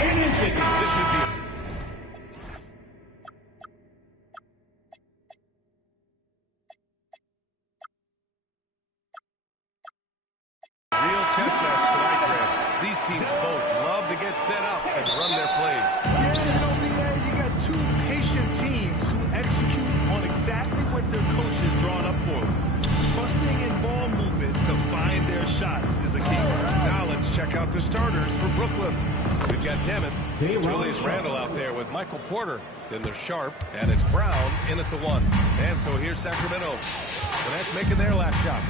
This should be real chess match tonight, Greg. These teams both love to get set up and run their plays. Yeah, you got two patient teams who execute on exactly what their coach has drawn up for them. Trusting in ball movement to find their shots is a key. Now let's check out the starters for Brooklyn. We've got Demet, Julius Randle out there with Michael Porter. Then there's Sharp, and it's Brown in at the 1. And so here's Sacramento. The Nets making their last shot.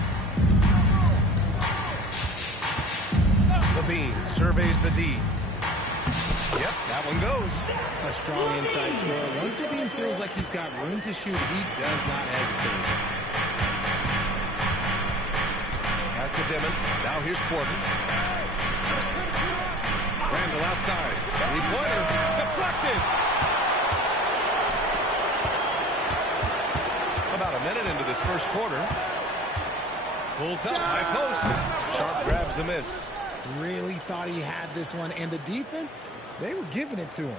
Levine surveys the D. Yep, that one goes. A strong inside score. Once Levine feels like he's got room to shoot, he does not hesitate. Pass to Demet. Now here's Porter. Randle outside. Three-pointer. Deflected. About a minute into this first quarter. Pulls up. High post. Sharp grabs the miss. Really thought he had this one. And the defense, they were giving it to him.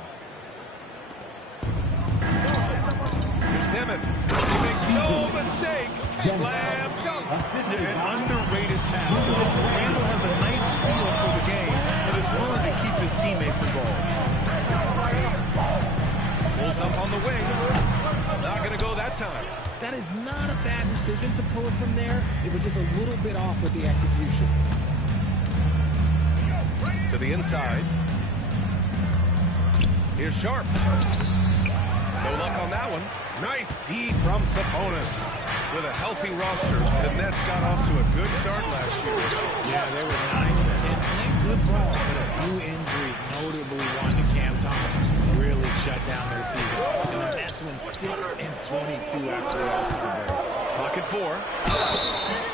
Here's Demet. He makes no mistake. Slam dunk. An underrated passer. Randle has a nice feel for the game and is willing to keep his teammates involved. Pulls up on the wing. Not going to go that time. That is not a bad decision to pull it from there. It was just a little bit off with the execution. To the inside. Here's Sharp. No luck on that one. Nice D from Sabonis. With a healthy roster, the Nets got off to a good start last year. Yeah, they were 9-10, playing good ball, but a few injuries, notably one to Cam Thomas, really shut down their season. And the Nets went 6-22 after the All-Star break. Pocket 4.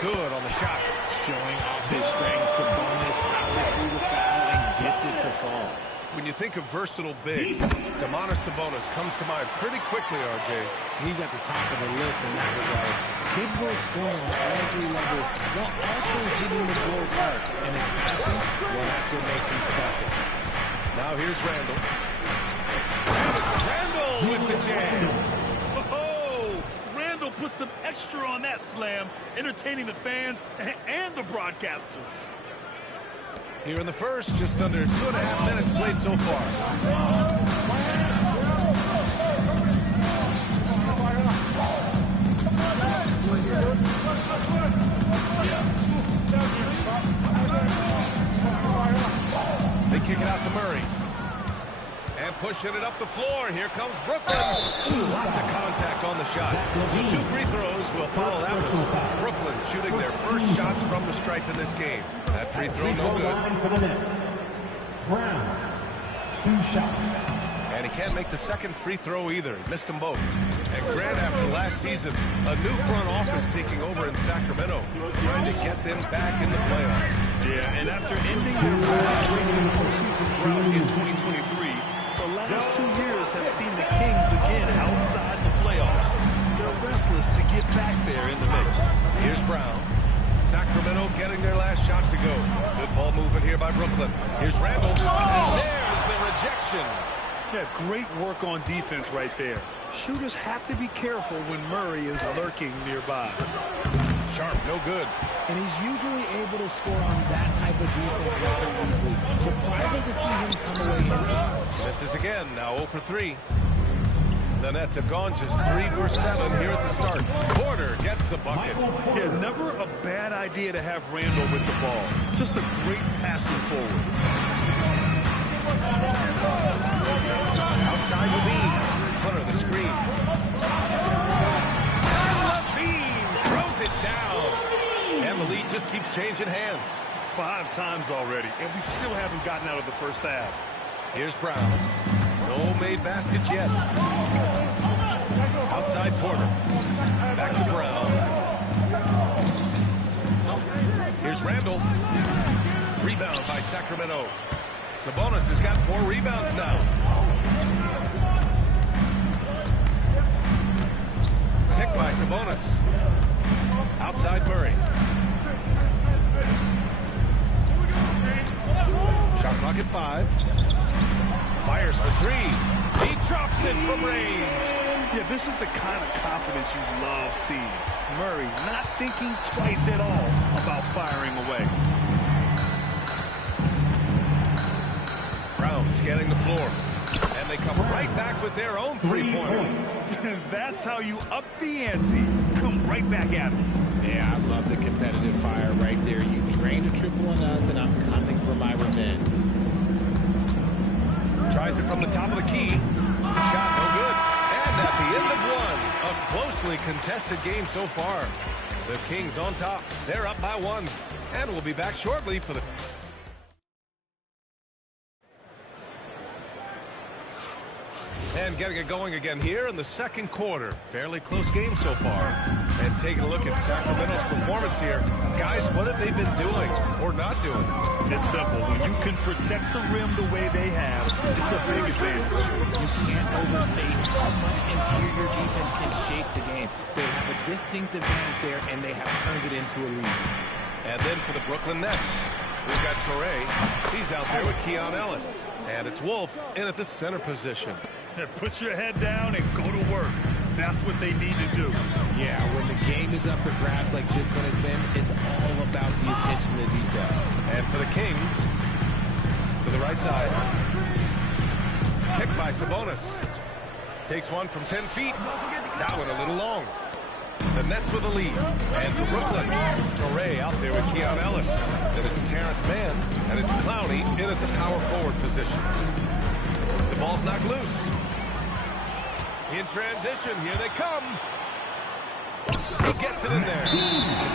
Good on the shot. Showing off his strength, Sabonis powers through the foul and gets it to fall. When you think of versatile bigs, Domantas Sabonis comes to mind pretty quickly, RJ. He's at the top of the list in that regard. Capable of scoring on all three levels, while also hitting the boards hard. And his passing, well, that's what makes him special. Now here's Randle. Randle with the jam. Oh, Randle put some extra on that slam, entertaining the fans and the broadcasters. Here in the first, just under 2.5 minutes played so far. They kick it out to Murray. And pushing it up the floor. Here comes Brooklyn. Ooh, lots of contact on the shot. So 2 free throws will follow that one. Brooklyn shooting their first shots from the stripe in this game. That free throw no good. Brown, 2 shots. And he can't make the second free throw either. He missed them both. And Grant, after last season, a new front office taking over in Sacramento, trying to get them back in the playoffs. Yeah, and after ending their record-breaking postseason drought in 2023, the last 2 years have seen the Kings again outside the playoffs. They're restless to get back there in the mix. Here's Brown. Sacramento getting their last shot to go. Good ball movement here by Brooklyn. Here's Randle. And there's the rejection. Yeah, great work on defense right there. Shooters have to be careful when Murray is lurking nearby. Sharp, no good. And he's usually able to score on that type of defense rather easily. Surprising to see him come away empty. Misses again, now 0 for 3. The Nets have gone just 3 for 7 here at the start. Porter gets the bucket. Yeah, never a bad idea to have Randle with the ball. Just a great passing forward. Outside Levine. Put the screen. Levine throws it down. And the lead just keeps changing hands. 5 times already, and we still haven't gotten out of the first half. Here's Brown. No made baskets yet. Outside Porter. Back to Brown. Here's Randle. Rebound by Sacramento. Sabonis has got 4 rebounds now. Pick by Sabonis. Outside Murray. Shot clock at 5. Fires for three. He drops it from range. Yeah, this is the kind of confidence you love seeing. Murray not thinking twice at all about firing away. Brown scanning the floor. And they come right back with their own three-pointer. That's how you up the ante. Come right back at him. Yeah, I love the competitive fire right there. You drain a triple on us, and I'm coming for my revenge. Tries it from the top of the key. Shot no good. And at the end of one, a closely contested game so far. The Kings on top. They're up by one. And we'll be back shortly for the... And getting it going again here in the second quarter. Fairly close game so far. And taking a look at Sacramento's performance here. Guys, what have they been doing or not doing? It's simple. When you can protect the rim the way they have, it's a big advantage. You can't overstate how much interior defense can shape the game. They have a distinct advantage there, and they have turned it into a lead. And then for the Brooklyn Nets, we've got Torrey. He's out there with Keon Ellis. And it's Wolf in at the center position. Put your head down and go to work. That's what they need to do. Yeah, when the game is up for grabs like this one has been, it's all about the attention to detail. And for the Kings, to the right side. Picked by Sabonis. Takes one from 10 feet. That one a little long. The Nets with the lead. And for Brooklyn, Torrey out there with Keon Ellis. Then it's Terrence Mann, and it's Clowney in at the power forward position. The ball's knocked loose. In transition, here they come. He gets it in there. A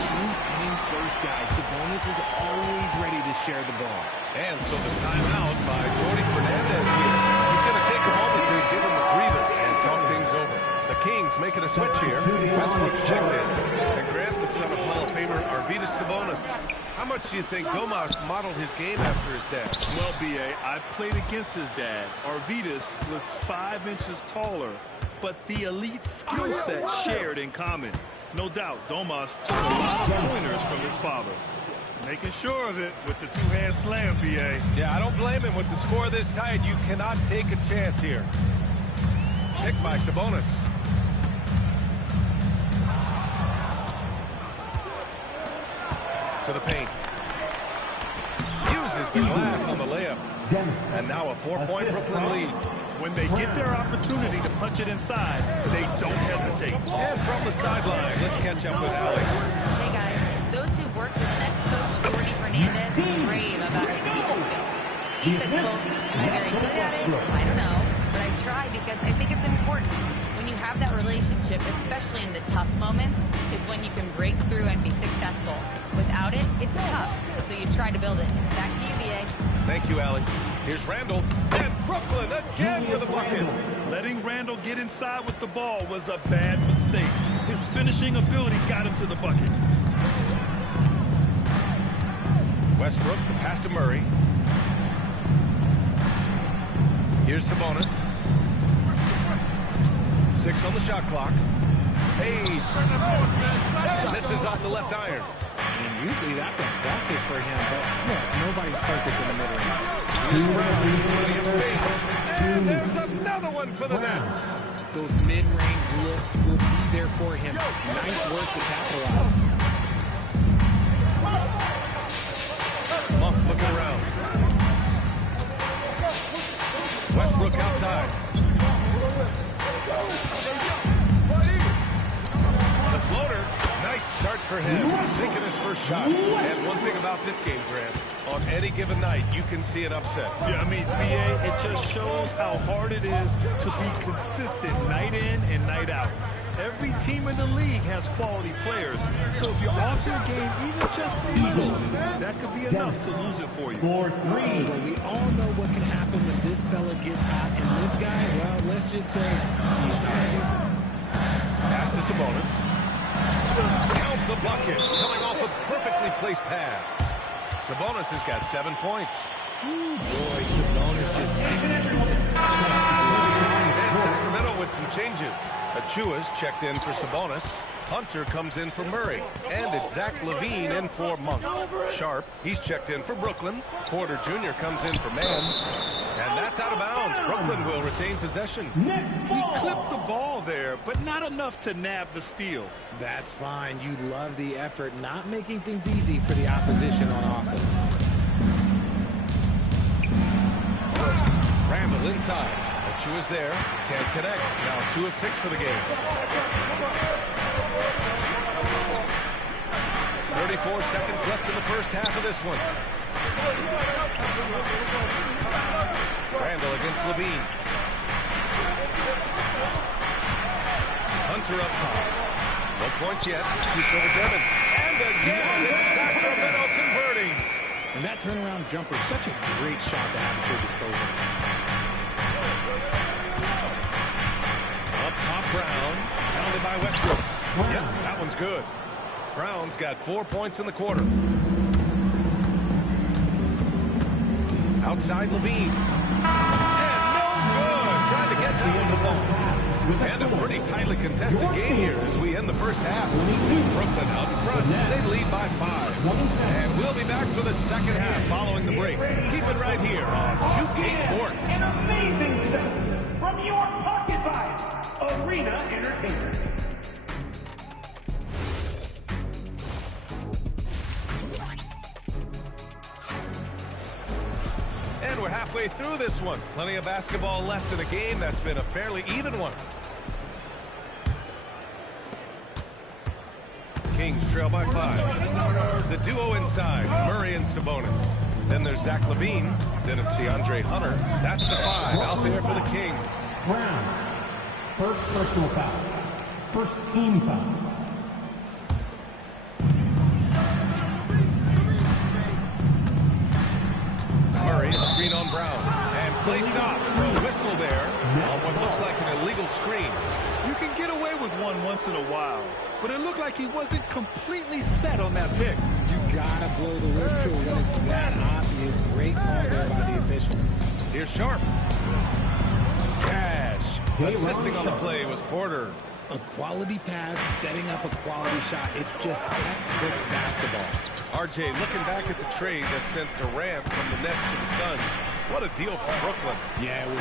true team first guy. Sabonis is always ready to share the ball. And so the timeout by Jordi Fernandez here. He's going to take a moment to give him a breather and talk things over. The Kings making a switch here. Westbrook checked in. And Grant, the son of Hall of Famer Arvydas Sabonis. How much do you think Domas modeled his game after his dad? Well, B.A., I played against his dad. Arvydas was 5 inches taller, but the elite skill set shared in common. No doubt, Domas took a lot of pointers from his father. Making sure of it with the two-hand slam, B.A. Yeah, I don't blame him. With the score this tight, you cannot take a chance here. Picked by Sabonis. To the paint. Uses the glass on the layup. And now a 4-point Brooklyn lead. When they get their opportunity to punch it inside, they don't hesitate. And from the sideline, let's catch up with Allie. Hey guys, those who've worked with the Nets coach, Jordi Fernandez, rave about his people skills. He said, quote, "Am I very good at it? I don't know, but I try because I think it's important. When you have that relationship, especially in the tough moments, is when you can break through and be successful. Without it, it's tough, so you try to build it." Back to you, B.A. Thank you, Allie. Here's Randall. And Brooklyn again with a bucket. Letting Randall get inside with the ball was a bad mistake. His finishing ability got him to the bucket. Westbrook, the pass to Murray. Here's Sabonis. 6 on the shot clock. Page. Misses off the left iron. And usually that's a bucket for him, but look, nobody's perfect in the mid-range. And there's another one for the Nets. Those mid-range looks will be there for him. Nice work to capitalize. Monk looking around. Westbrook outside. The floater. Nice start for him. Sinking his first shot. And one thing about this game, Grant, on any given night, you can see an upset. Yeah, I mean, B.A., it just shows how hard it is to be consistent night in and night out. Every team in the league has quality players. So if you're off your game even just a little, that could be enough to lose it for you. 4-3. But we all know what can happen when this fella gets hot. And this guy, well, let's just say he's hot. Pass to Sabonis. Count the bucket. Coming off a perfectly placed pass. Sabonis has got 7 points. Ooh, boy, Sabonis just executes it. And Sacramento with some changes. Achua's checked in for Sabonis. Hunter comes in for Murray. And it's Zach LaVine in for Monk. Sharp, he's checked in for Brooklyn. Porter Jr. comes in for Mann. And that's out of bounds. Brooklyn will retain possession. He clipped the ball there, but not enough to nab the steal. That's fine. You love the effort, not making things easy for the opposition on offense. Randall inside. Chu is there. Can't connect. Now 2 of 6 for the game. 34 seconds left in the first half of this one. Randall against Levine. Hunter up top. No points yet. Shoots over Devin. And again, it's Sacramento converting. And that turnaround jumper, such a great shot to have at your disposal. Up top, Brown. Pounded by Westbrook. Yep, that one's good. Brown's got 4 points in the quarter. Outside Levine. And no good. Trying to get that one to fall. And a pretty tightly contested game here as we end the first half. Brooklyn out in front. They lead by 5. And we'll be back for the second half following the break. Keep it right here on 2K Sports. An amazing stats from your pocket vibe, Arena Entertainment. And we're halfway through this one. Plenty of basketball left in a game that's been a fairly even one. Kings trail by 5. The duo inside, Murray and Sabonis. Then there's Zach LaVine. Then it's DeAndre Hunter. That's the 5 out there for the Kings. Brown, first personal foul. First team foul. Murray, a screen on Brown. And play stops. A whistle there on what looks like an illegal screen. You can get away with one once in a while, but it looked like he wasn't completely set on that pick. You gotta blow the whistle when it's that obvious. Great call there by the official. Here's Sharp. Cash. Assisting on the play was Porter. A quality pass, setting up a quality shot. It's just textbook basketball. RJ looking back at the trade that sent Durant from the Nets to the Suns. What a deal for Brooklyn. Yeah, it was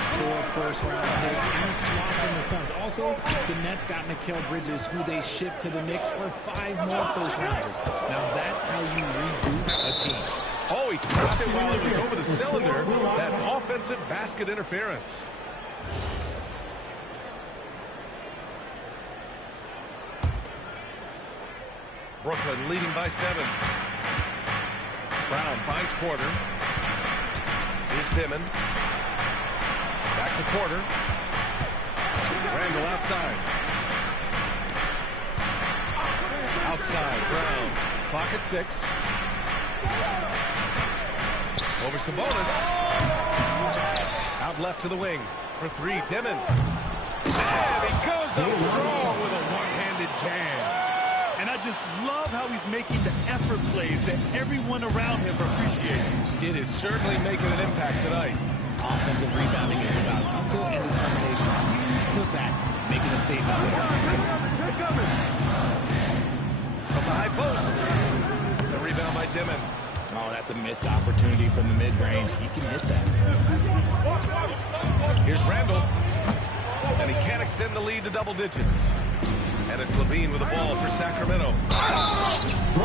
4 first-round picks and a swap from the Suns. Also, the Nets got Mikal Bridges, who they shipped to the Knicks for 5 more first-rounders. Now, that's how you reboot a team. Oh, he touched it while he was over the cylinder. That's offensive basket interference. Brooklyn leading by 7. Brown finds Porter. Here's Dimon. Back to Porter. Randall outside. Outside, Brown. Clock at 6. Over Sabonis. Out left to the wing. For 3, Dimon. And he goes up strong with a one-handed jam. And I just love how he's making the effort plays that everyone around him appreciates. It is certainly making an impact tonight. Offensive rebounding is about hustle and determination. Huge putback, making a statement there. From the high post. The rebound by Dimon. Oh, that's a missed opportunity from the mid-range. He can hit that. Here's Randall. And he can't extend the lead to double digits. And it's Levine with the ball for Sacramento.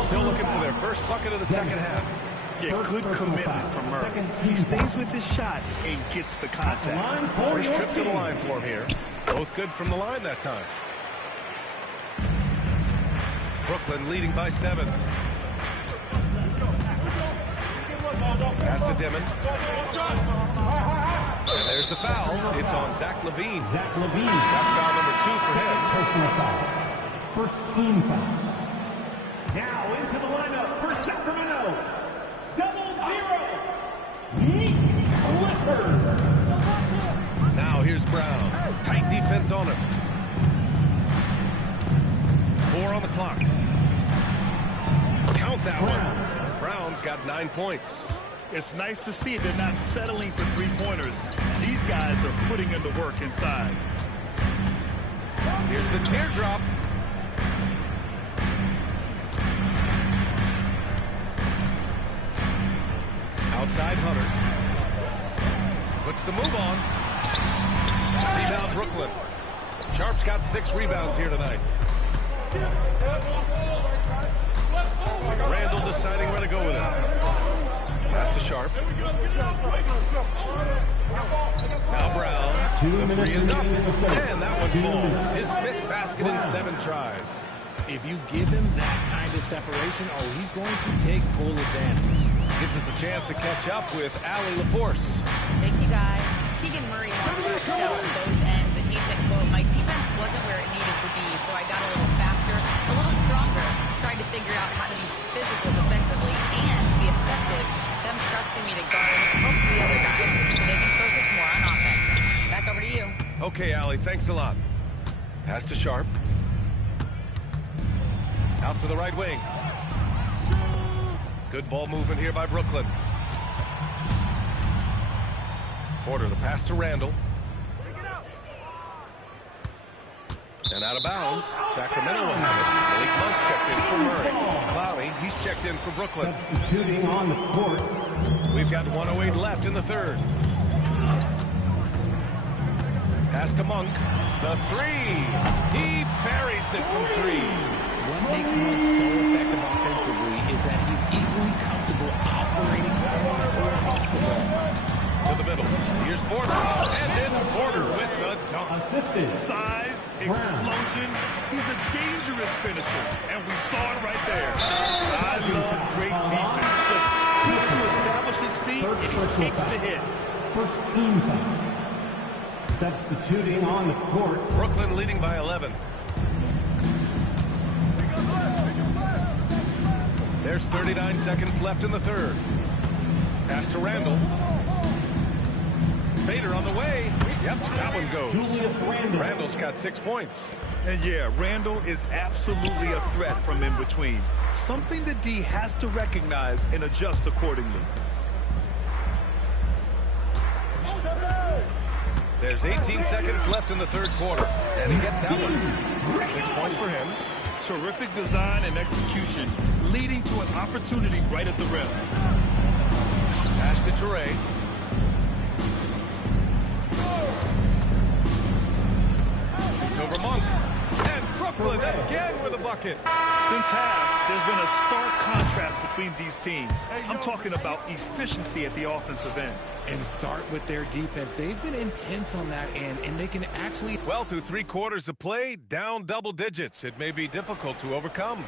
Still looking for their first bucket of the second half. Yeah, good commitment from Murray. He stays with his shot and gets the contact. First trip to the line for him here. Both good from the line that time. Brooklyn leading by 7. Pass to Dimon. And there's the foul. It's on Zach LaVine. Zach LaVine. That's foul number 2 for him. Personal foul. First team foul. Now into the lineup for Sacramento. 0-0. Nick Clifford. Now here's Brown. Tight defense on him. 4 on the clock. Count that one. Brown's got 9 points. It's nice to see they're not settling for three-pointers. These guys are putting in the work inside. Here's the teardrop. Outside Hunter. Puts the move on. Rebound Brooklyn. Sharp's got 6 rebounds here tonight. Randall deciding where to go with it. Pass to Sharp. Now Brown. The 3 is up. And that one falls. His 5th basket in 7 tries. If you give him that kind of separation, oh, he's going to take full advantage. Gives us a chance to catch up with Allie LaForce. Thank you, guys. Keegan Murray wants to excel at both ends, and he said, quote, my defense wasn't where it needed to be, so I got a little faster, a little stronger, tried to figure out how to be physical defensively and be effective. Them trusting me to guard most of the other guys so they can focus more on offense. Back over to you. Okay, Allie, thanks a lot. Pass to Sharp. Out to the right wing. Good ball movement here by Brooklyn. Porter, the pass to Randall. And out of bounds. Sacramento will have it. Malik Monk checked in for Murray. Clowney, he's checked in for Brooklyn. Substituting on the court. We've got 1:08 left in the third. Pass to Monk. The 3. He buries it from 3. What makes Monk so effective offensively is that he's equally comfortable operating on or off the ball. To the middle. Here's Porter. And then Porter with the dunk. Assisted. Size, explosion. He's a dangerous finisher, and we saw it right there. I love great defense. Just quick to establish his feet, and he takes the hit. First team foul. Substituting on the court. Brooklyn leading by 11. There's 39 seconds left in the third. Pass to Randall. Fader on the way. Yep, that one goes. Julius Randle. Randall's got 6 points. And yeah, Randall is absolutely a threat from in between. Something that D has to recognize and adjust accordingly. There's 18 seconds left in the third quarter. And he gets that one. 6 points for him. Terrific design and execution, leading to an opportunity right at the rim. Pass to Toure. Shoots over Monk. And Brooklyn again with a bucket. Since half, there's been a stark contrast between these teams. I'm talking about efficiency at the offensive end. And start with their defense. They've been intense on that end, and they can actually... Well, through 3 quarters of play, down double digits. It may be difficult to overcome.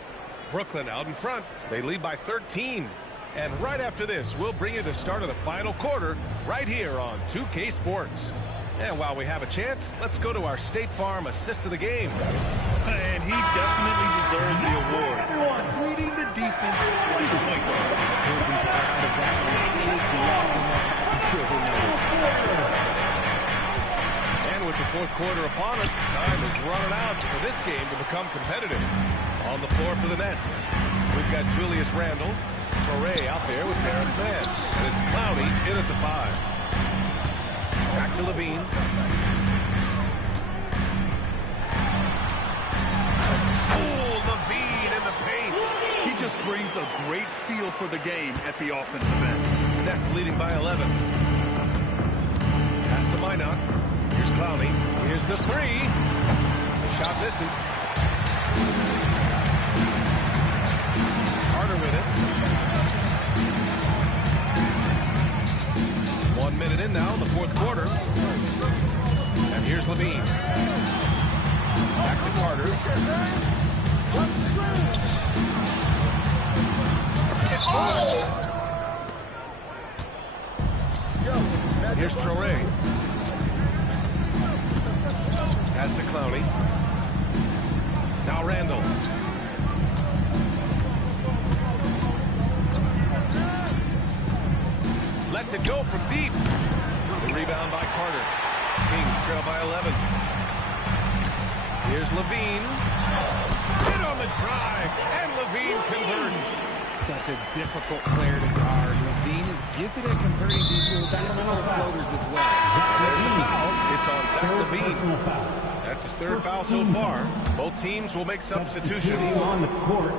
Brooklyn out in front. They lead by 13. And right after this, we'll bring you the start of the final quarter right here on 2K Sports. And while we have a chance, let's go to our State Farm assist of the game. And he definitely deserves the award. Leading the defense like a point guard. He'll be proud of that one. It's loving that passing skills are noticed. And with the fourth quarter upon us, time is running out for this game to become competitive. On the floor for the Nets, we've got Julius Randle, Toure out there with Terrence Mann. And it's Clowney in at the 5. Back to Levine. Oh, Levine in the paint. He just brings a great feel for the game at the offensive end. Nets leading by 11. Pass to Minot. Here's Clowney. Here's the 3. The shot misses. Carter with it. 1 minute in now in the fourth quarter. And here's Levine. Back to Carter. Here's Toure. Pass to Clowney. Now Randall. Lets it go from deep. The rebound by Carter. Kings trail by 11. Here's Levine. Hit on the drive, and Levine converts. Such a difficult player to guard. Levine is gifted at converting these little difficult floaters as well. There's the foul. It's on Zach Levine. That's his 3rd foul so far. Both teams will make substitutions. On the court.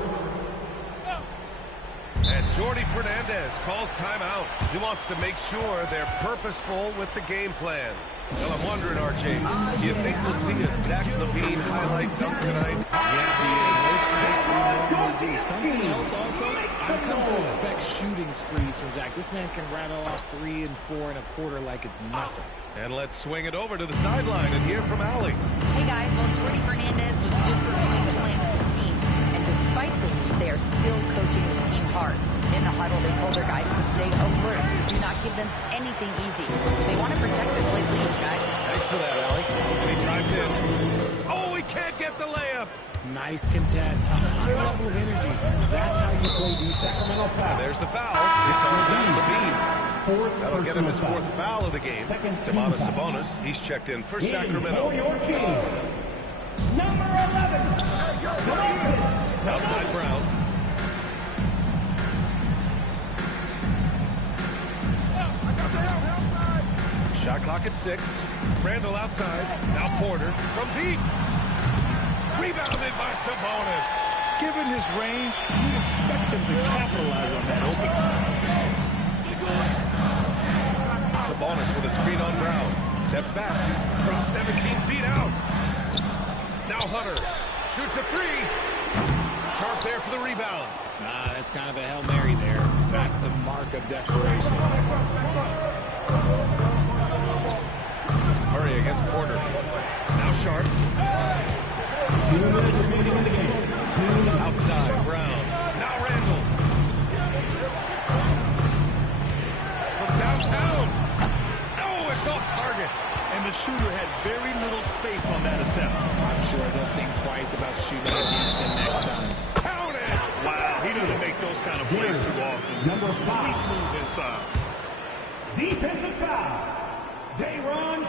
And Jordi Fernandez calls timeout. He wants to make sure they're purposeful with the game plan. Well, I'm wondering, RJ, do you think we'll see a Zach LaVine highlight dunk tonight? Yeah, most nights we normally do. Something else also, I've come to expect shooting sprees from Zach. This man can rattle off 3 and 4 and a quarter like it's nothing. And let's swing it over to the sideline and hear from Allie. Hey guys, well, Jordi Fernandez was just reviewing the plan with his team. And despite the lead, they are still coaching this team hard. In the huddle, they told their guys to stay alert. Do not give them anything easy. They want to protect this late lead, guys. Thanks for that, Allie. And he drives in. Oh, he can't get the layup. Nice contest, a high level of energy. That's how you play defense. Sacramento foul. There's the foul. It's on Zach LaVine. That'll get him his 4th foul of the game. Sabonis, he's checked in for Sacramento. For your team, number 11, Outside Brown. Shot clock at 6. Randall outside. Now Porter from deep. Rebounded by Sabonis. Given his range, you'd expect him to capitalize on that opening. Sabonis with a screen on Brown. Steps back from 17 feet out. Now Hunter shoots a 3. Sharp there for the rebound. That's kind of a Hail Mary there. That's the mark of desperation. Murray against Porter. Now Sharp. 2 minutes remaining in the game. Outside Brown. Now Randall. From downtown. Oh, it's off target. And the shooter had very little space on that attempt. I'm sure they'll think twice about shooting against him next time. Count it. Wow, he doesn't make those kind of plays too often. Number 5. Sweet move inside. Defensive foul. Dayron.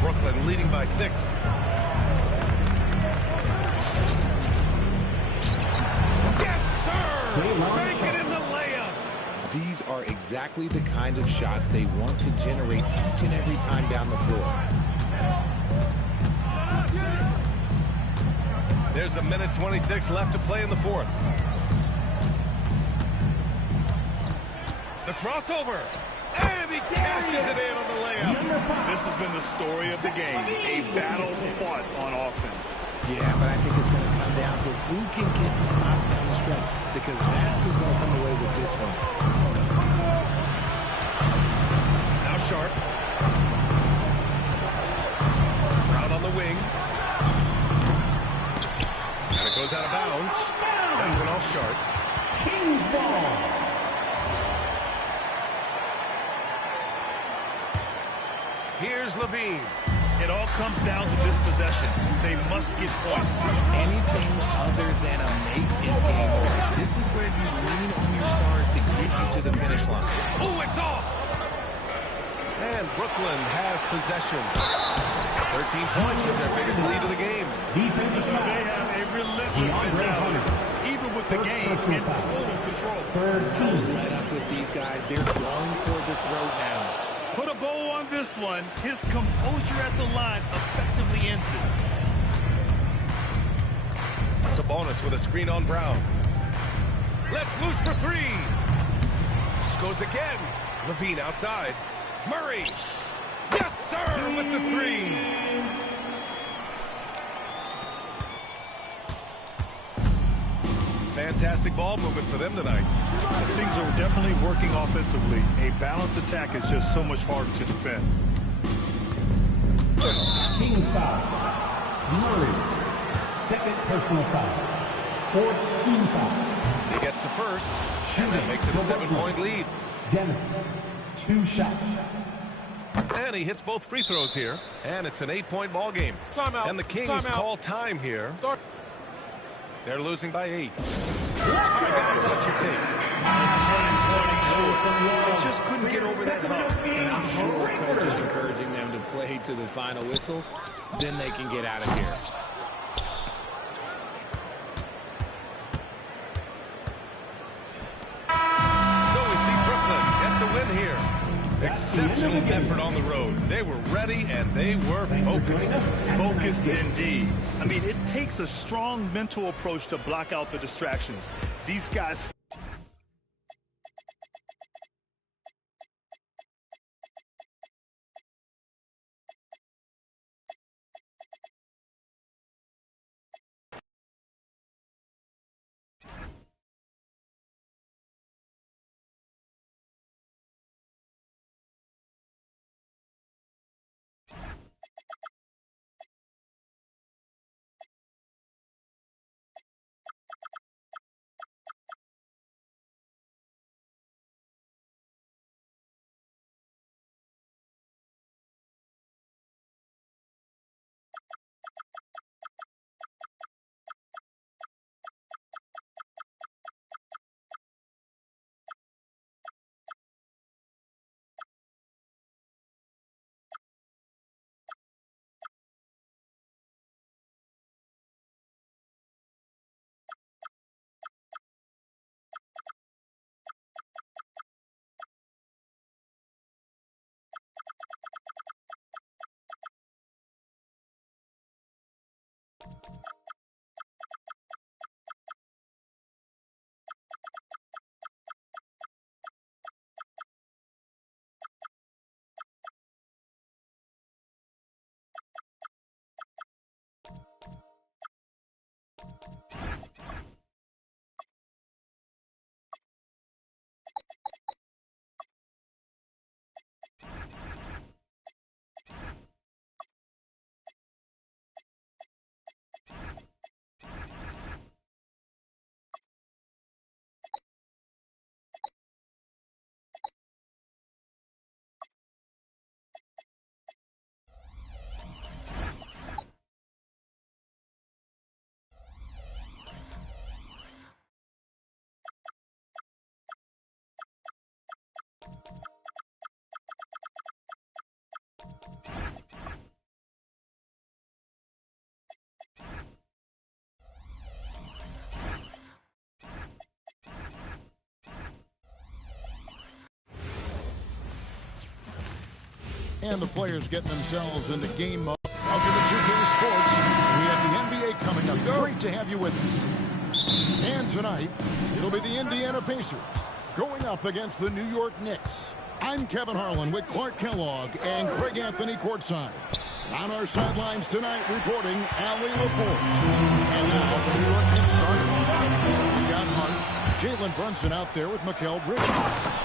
Brooklyn leading by 6. Yes, sir! Make it in the layup! These are exactly the kind of shots they want to generate each and every time down the floor. There's a minute 26 left to play in the 4th. The crossover. And he cashes it in on the layup. This has been the story of the game. A battle fought on offense. Yeah, but I think it's going to come down to who can get the stops down the stretch, because that's who's going to come away with this one. Now Sharp. Brown on the wing. And it goes out of bounds. That went off Sharp. Kings ball. Here's LaVine. It all comes down to this possession. They must get points. Anything other than a make is game over. This is where you lean on your stars to get you to the finish line. Oh, it's off. And Brooklyn has possession. 13 points was their biggest lead of the game. Defensive They foul. have a relentless mentality. Even with the game in total control. 13. Let up with these guys. They're going for the throat now. Put a bow on this one. His composure at the line effectively ends it. Sabonis with a screen on Brown. Let's loose for 3. Goes again. LaVine outside. Murray. Yes, sir, with the 3. Fantastic ball movement for them tonight. Things are definitely working offensively. A balanced attack is just so much harder to defend. Kings foul. Murray. Second personal foul. 4th team foul. He gets the first, and that makes it a 7-point lead. Dennett. 2 shots. And he hits both free throws here, and it's an 8-point ball game. Timeout. And the Kings Timeout. call time here. Start. They're losing by 8. All right, guys, what's your take? They just couldn't get over that hump. And I'm sure coach is encouraging them to play to the final whistle. Then they can get out of here. So we see Brooklyn get the win here. Exceptional effort on the road. They were ready and they were focused. Focused indeed. I mean, it takes a strong mental approach to block out the distractions. These guys... And the players getting themselves into game mode. Welcome to 2K Sports. We have the NBA coming up. Great to have you with us. And tonight, it'll be the Indiana Pacers going up against the New York Knicks. I'm Kevin Harlan with Clark Kellogg and Craig Anthony courtside. On our sidelines tonight, reporting Allie LaForce. And now, the New York Knicks starters. We got Hart, Jalen Brunson out there with Mikal Bridges.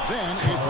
Then it's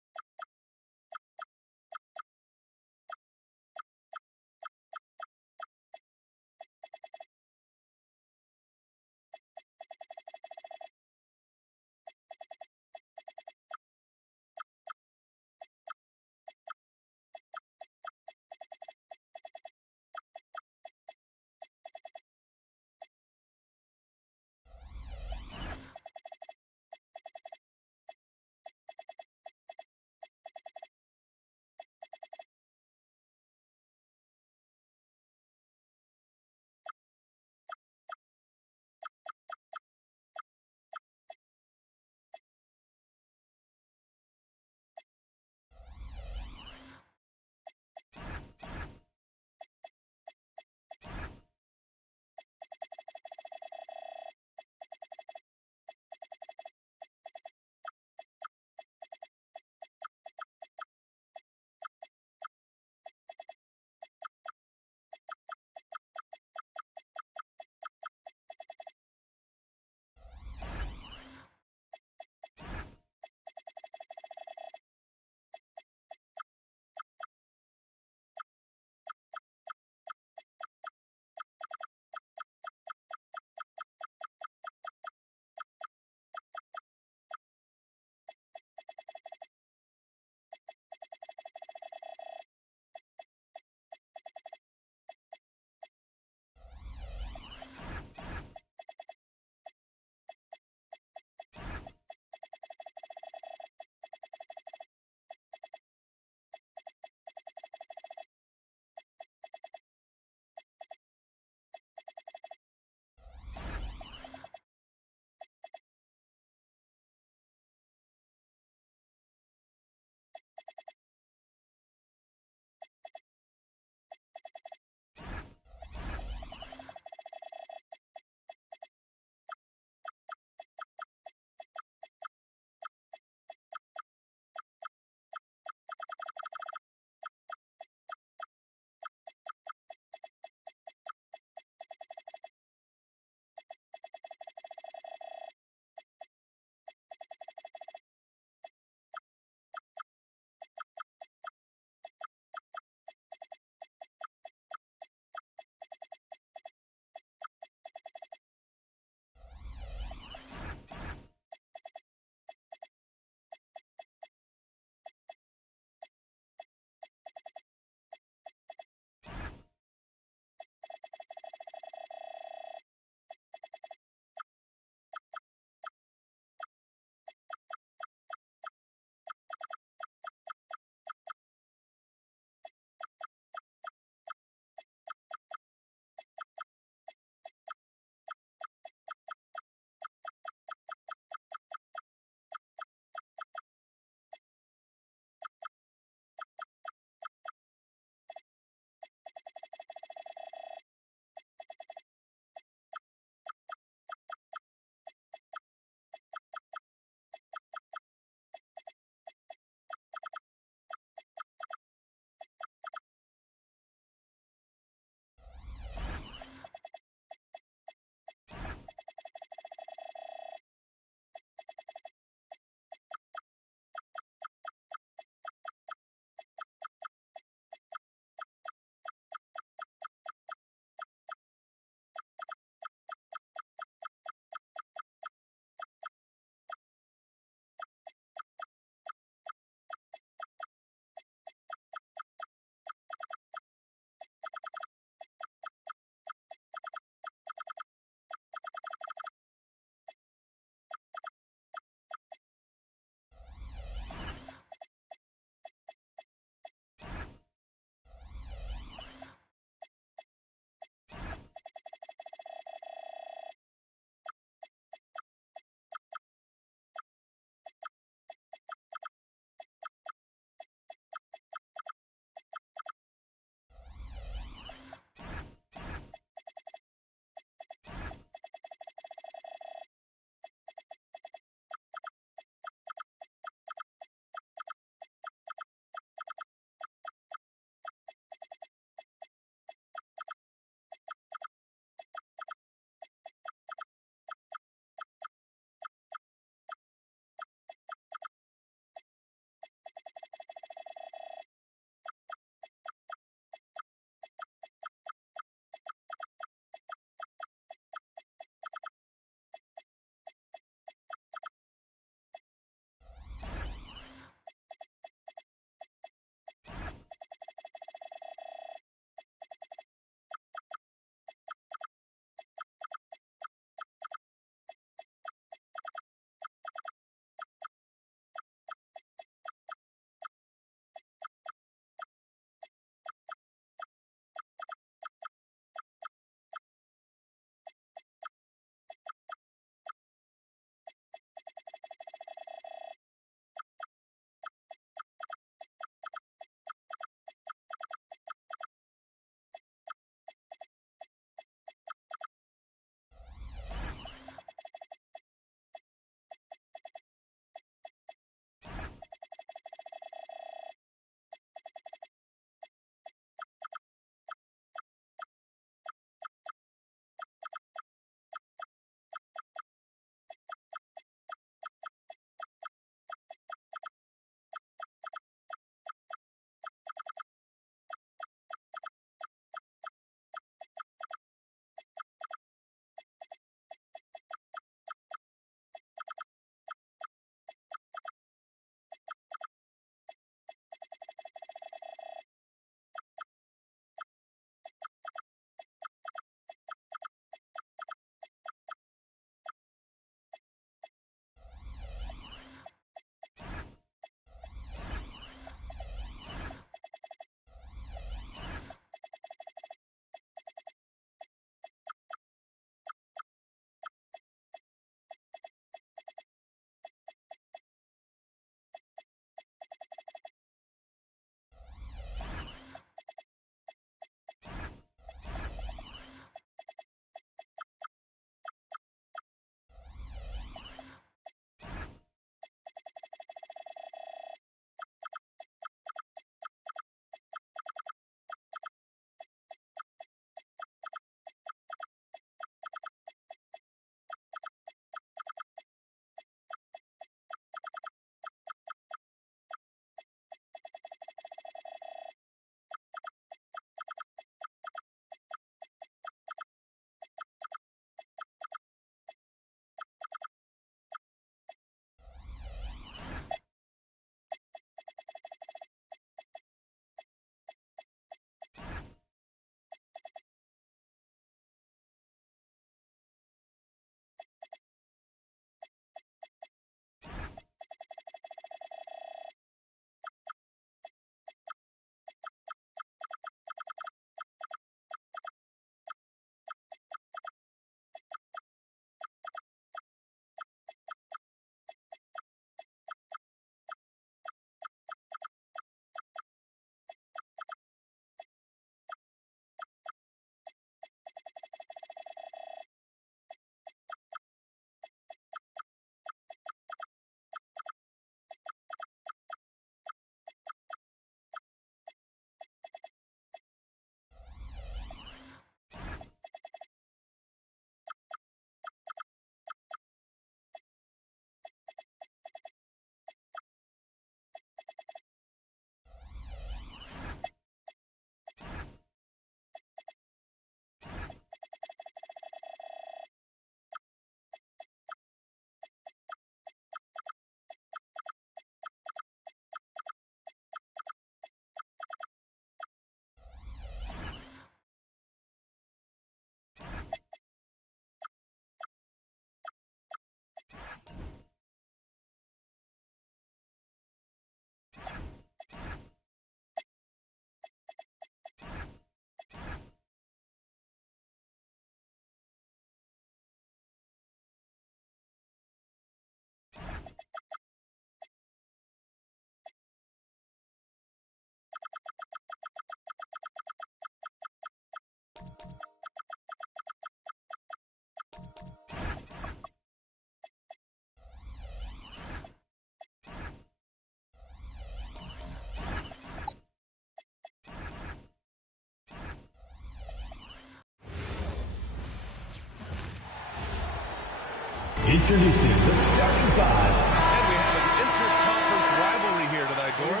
Introducing the starting five. And we have an interconference rivalry here tonight, Doris.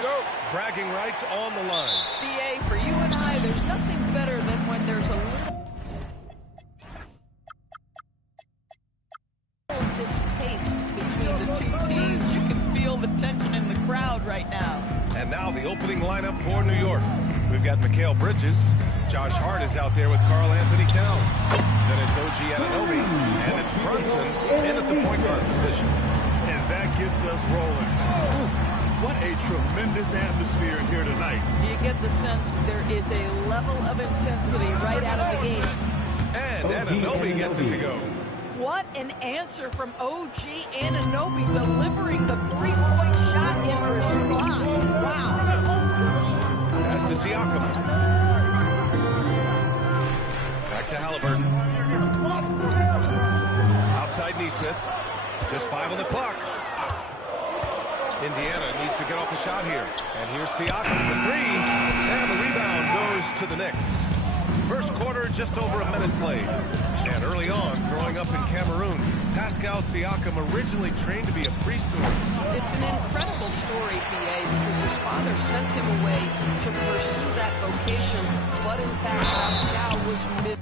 Bragging rights on the line. BA, for you and I, there's nothing better than when there's a little distaste between the two teams. You can feel the tension in the crowd right now. And now the opening lineup for New York. We've got Mikal Bridges. Josh Hart is out there with Karl Anthony Towns. Then it's OG Anunoby, and it's Brunson in at the point guard position. And that gets us rolling. What a tremendous atmosphere here tonight. You get the sense there is a level of intensity right out of the gates. And Anunoby gets it to go. What an answer from OG Anunoby, delivering the three-point shot in response. Wow. Pass to Siakam. Back to Halliburton. Outside Neesmith. Just 5 on the clock. Indiana needs to get off a shot here. And here's Siakam for 3. And the rebound goes to the Knicks. First quarter, just over a minute played. And early on, growing up in Cameroon, Pascal Siakam originally trained to be a priest. It's an incredible story, PA, because his father sent him away to pursue that vocation. But in fact, Pascal was mid.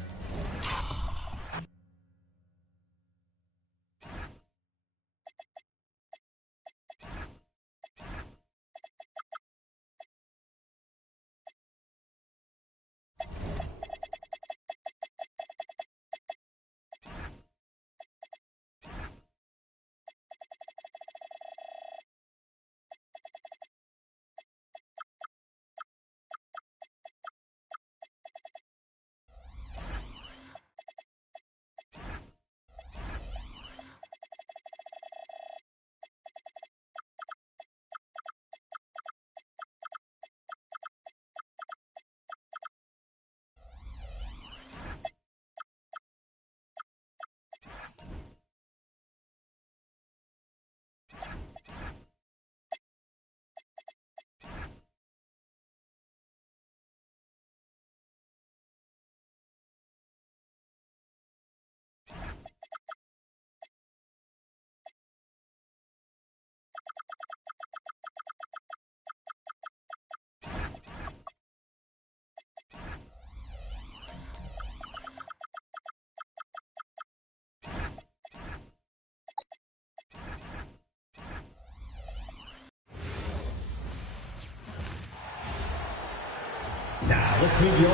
Now let's meet your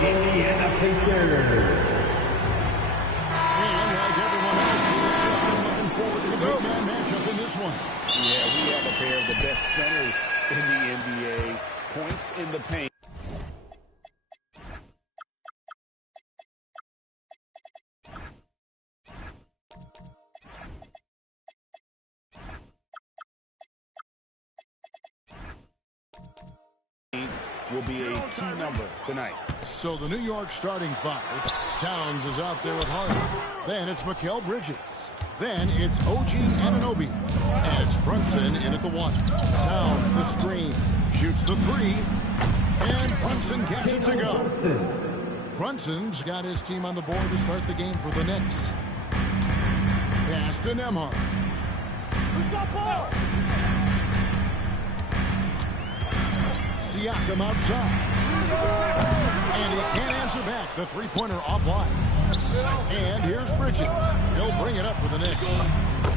Indiana Pacers. And like everyone else, I'm looking forward to the big man matchup in this one. Yeah, we have a pair of the best centers in the NBA. Points in the paint. Will be a key number tonight. So the New York starting five. Towns is out there with Hart. Then it's Mikal Bridges. Then it's OG Anunoby. And it's Brunson in at the 1. Towns the screen. Shoots the 3. And Brunson gets it to go. Brunson's got his team on the board to start the game for the Knicks. Pass to Nembhard. Who's got ball? Siakam outside. And he can't answer back. The three-pointer offline. And here's Bridges. He'll bring it up for the Knicks.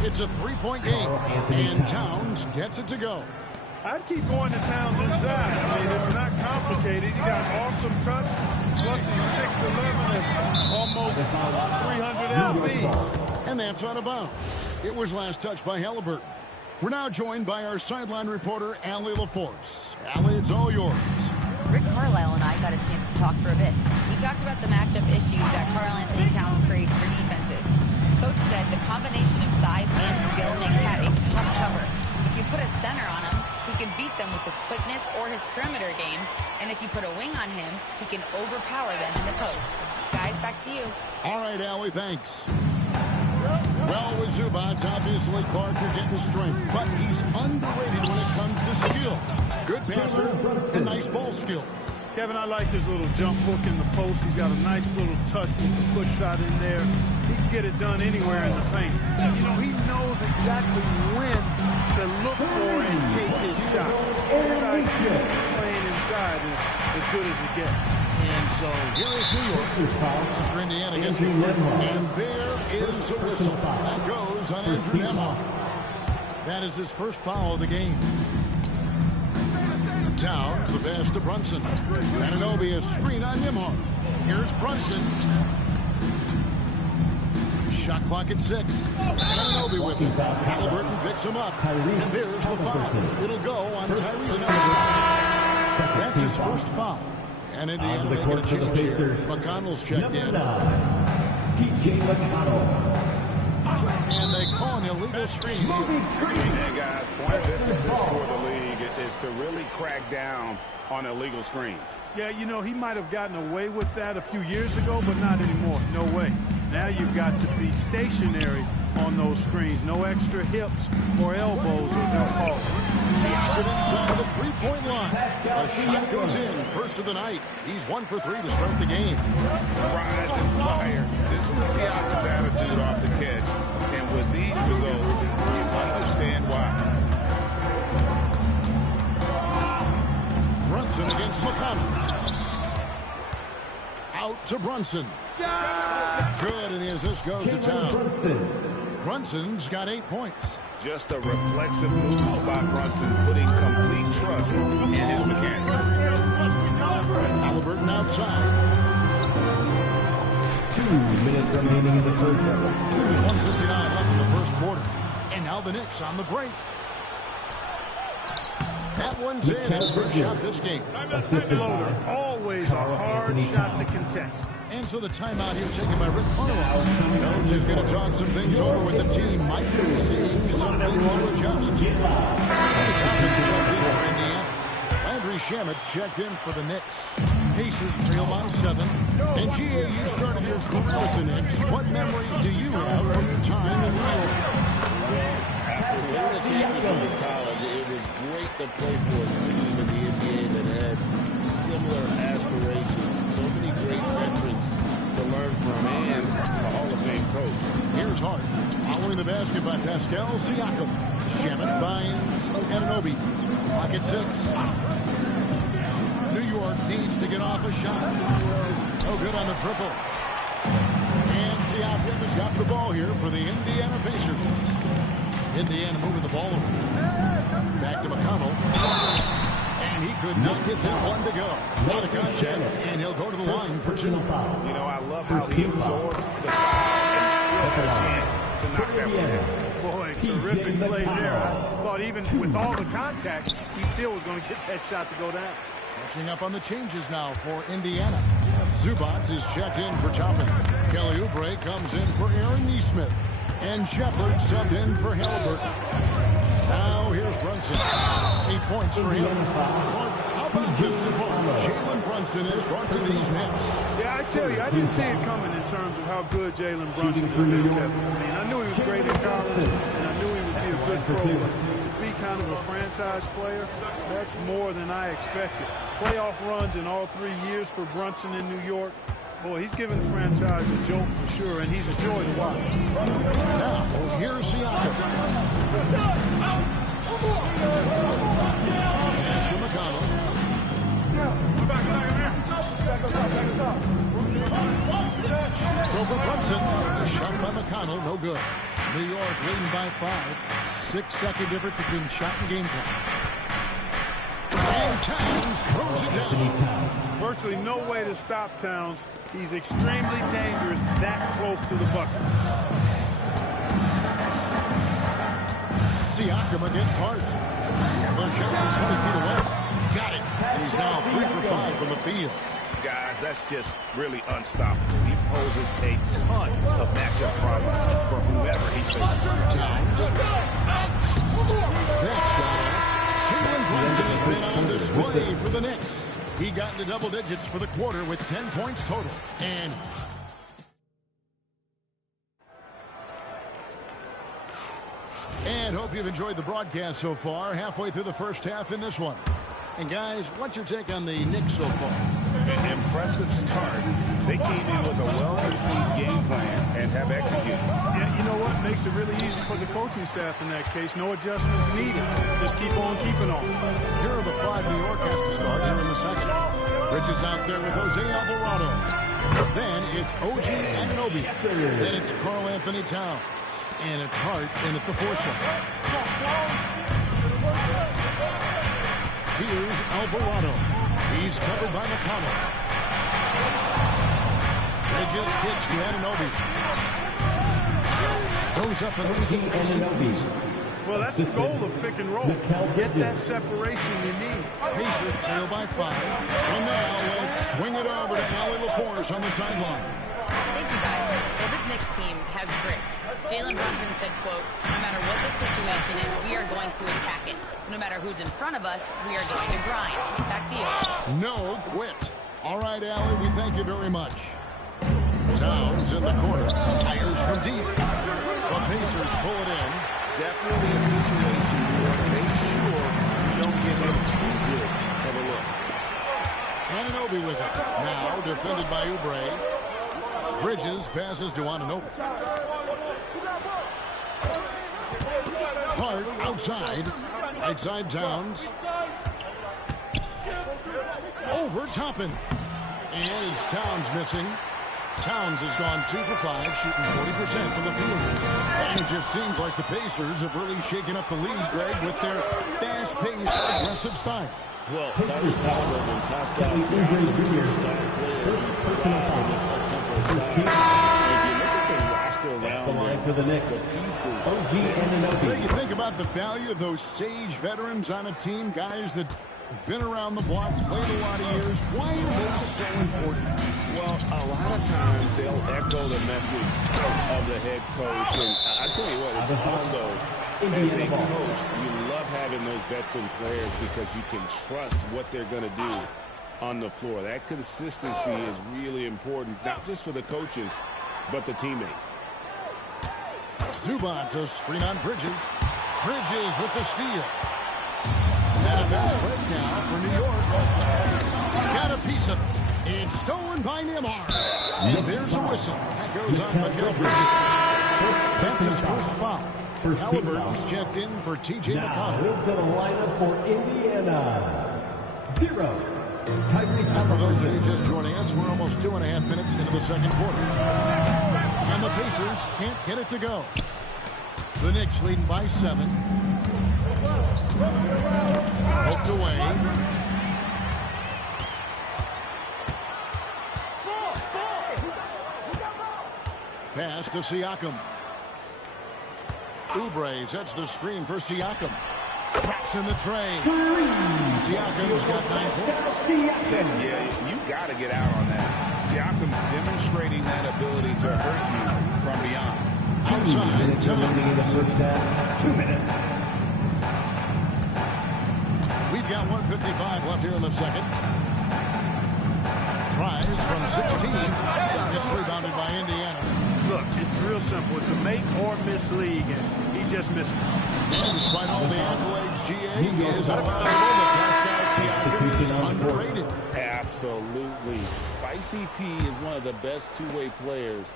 It's a three-point game. And Towns gets it to go. I'd keep going to Towns inside. I mean, it's not complicated. You got awesome touch. Plus he's 6'11" and almost 300 lb. And that's out of bounds. It was last touched by Halliburton. We're now joined by our sideline reporter, Allie LaForce. Allie, it's all yours. Rick Carlisle and I got a chance to talk for a bit. We talked about the matchup issues that Karl Anthony Towns creates for defenses. Coach said the combination of size and skill make Cat a tough cover. If you put a center on him, he can beat them with his quickness or his perimeter game. And if you put a wing on him, he can overpower them in the post. Guys, back to you. All right, Allie, thanks. Well, with Zubats, obviously Clark are getting strength, but he's underrated when it comes to skill. Good passer and nice ball skill. Kevin, I like his little jump hook in the post. He's got a nice little touch with the push shot in there. He get it done anywhere in the paint. You know, he knows exactly when to look for and take his shot. His IQ playing inside is as good as it gets. And so here is New York. After Indiana gets it. And there is a whistle. That goes on Andrew Nembhard. That is his first foul of the game. Towns, the pass to Brunson. Anunoby is screen on Nembhard. Here's Brunson. Shot clock at 6. Anunoby with him. Halliburton picks him up. And there's the foul. It'll go on Tyrese Halliburton. That's his first foul. And Indiana making a change here. McConnell's checked in. TJ McConnell. And they call an illegal screen. And guys, point of emphasis for the league is to really crack down on illegal screens. Yeah, you know, he might have gotten away with that a few years ago, but not anymore. No way. Now you've got to be stationary on those screens. No extra hips or elbows or no call. Siakam inside the three-point line. A shot goes in. First of the night. He's 1 for 3 to start the game. Rise and fires. This is Siakam's attitude off the catch. And with these results, you understand why. Brunson against McConnell. Out to Brunson. Good, and the assist goes to Town. Brunson's got 8 points. Just a reflexive move by Brunson, putting complete trust in his mechanics. Halliburton outside. 2 minutes remaining in the first quarter. 1:59 left in the first quarter. And now the Knicks on the break. That one's in. His first shot this game. Floater, always a hard shot to contest. And so the timeout here taken by Rick Carlisle. Coach is going to talk some things over with the team. Might be seeing something to adjust. Landry Shamet's checked in for the Knicks. Pacers trail by 7. And GA, you started your career with the Knicks. What memories do you have from your time in New York? After winning a championship in college, it was great to play for a team in the NBA that had similar aspirations. So many great veterans to learn from and a Hall of Fame coach. Here's Hart. Following the basket by Pascal Siakam. Shamet finds Anunoby. Clock at 6. New York needs to get off a shot. No good on the triple. And Siakam has got the ball here for the Indiana Pacers. Indiana moving the ball over. Back to McConnell. And he could not get that one to go. Not a contact, and he'll go to the line for 2. You know, I love how he absorbs the foul and still has a chance to knock that one down. Boy, terrific play there. I thought even with all the contact, he still was going to get that shot to go down. Catching up on the changes now for Indiana. Zubac is checked in for Toppin. Kelly Oubre comes in for Aaron Nesmith. And Shepard subbed in for Halliburton. Now here's Brunson. 8 points for him. Clark, how about this? Jalen Brunson is brought to these Knicks. Yeah, I tell you, I didn't see it coming in terms of how good Jalen Brunson is. I mean, I knew he was great in college, and I knew he would be a good pro. To be kind of a franchise player, that's more than I expected. Playoff runs in all 3 years for Brunson in New York. Boy, he's giving the franchise a jolt for sure, and he's a joy to watch. Now, here's Siakam. Pass to McConnell. Throw for Brunson. A shot by McConnell, no good. New York leading by 5. 6-second difference between shot and game clock. And Towns throws it down. Virtually no way to stop Towns. He's extremely dangerous that close to the bucket. Siakam against Hart. The shot from 20 feet away. Got it. He's now 3 for 5 from the field. Guys, that's just really unstoppable. He poses a ton of matchup problems for whoever he's facing. Towns. That shot. Jalen Brunson has been on display for the Knicks. He got into double digits for the quarter with 10 points total. And hope you've enjoyed the broadcast so far. Halfway through the first half in this one. And guys, what's your take on the Knicks so far? Impressive start. They came in with a well-conceived game plan and have executed. Yeah, you know what? Makes it really easy for the coaching staff in that case. No adjustments needed. Just keep on keeping on. Here are the 5 New York has to start here in the second. Bridges out there with Jose Alvarado. Then it's OG Anunoby. Then it's Karl Anthony Towns. And it's Hart in at the 4 shot. Here's Alvarado. He's covered by McConnell. Bridges kicks to Anunoby. Goes up and lays it Anunoby. Well, that's the goal of pick and roll. Get that separation you need. Pacers trail by 5. And now let's swing it over to Allie LaForce on the sideline. Thank you, guys. Well, this Knicks team has grit. Jalen Brunson said, quote, no matter what the situation is, we are going to attack it. No matter who's in front of us, we are going to grind. Back to you. No quit. All right, Allie, we thank you very much. Towns in the corner. Fires from deep. The Pacers pull it in. Definitely a situation where make sure you don't get him too good of a look. Anunoby with it. Now defended by Oubre. Bridges passes to Anunoby. Hart outside. Right side Towns. Over Toppin. And it's Towns missing. Towns has gone 2 for 5, shooting 40% from the field. And it just seems like the Pacers have really shaken up the league, Greg, with their fast-paced, aggressive style. Well, Tyrese Halliburton and Pascal Siakam are star players in personal this up-tempo style. If you look at the roster around them, for the Knicks, the pieces. OG Anunoby. Greg, you think about the value of those sage veterans on a team, guys that have been around the block, played a lot of years. Why are they so important? Well, a lot of times they'll echo the message of the head coach. And I tell you what, it's also, as a coach, you love having those veteran players because you can trust what they're going to do on the floor. That consistency is really important, not just for the coaches, but the teammates. Zubac, a screen on Bridges. Bridges with the steal. And a big breakdown for New York. Got a piece of it. It's stolen by Neymar. And there's a whistle. That goes on Mikal Bridges. That's his first foul. Halliburton's checked in for T.J. McConnell. Into the lineup for Indiana. 0. For those of you just joining us, we're almost 2.5 minutes into the second quarter. And the Pacers can't get it to go. The Knicks leading by 7. Poked away. Pass to Siakam. Oubre sets the screen for Siakam. Traps in the tray. Siakam's got 9 points. Yeah, you got to get out on that. Siakam demonstrating that ability to hurt you from beyond. Outside, Towns. 2 minutes. We've got 1:55 left here in the second. Tries from 16. Gets rebounded by Indiana. Look, it's real simple. It's a make or miss league, and he just missed it. And despite all the accolades, GA is undeniable that Pascal Siakam is underrated. Absolutely. Spicy P is one of the best two-way players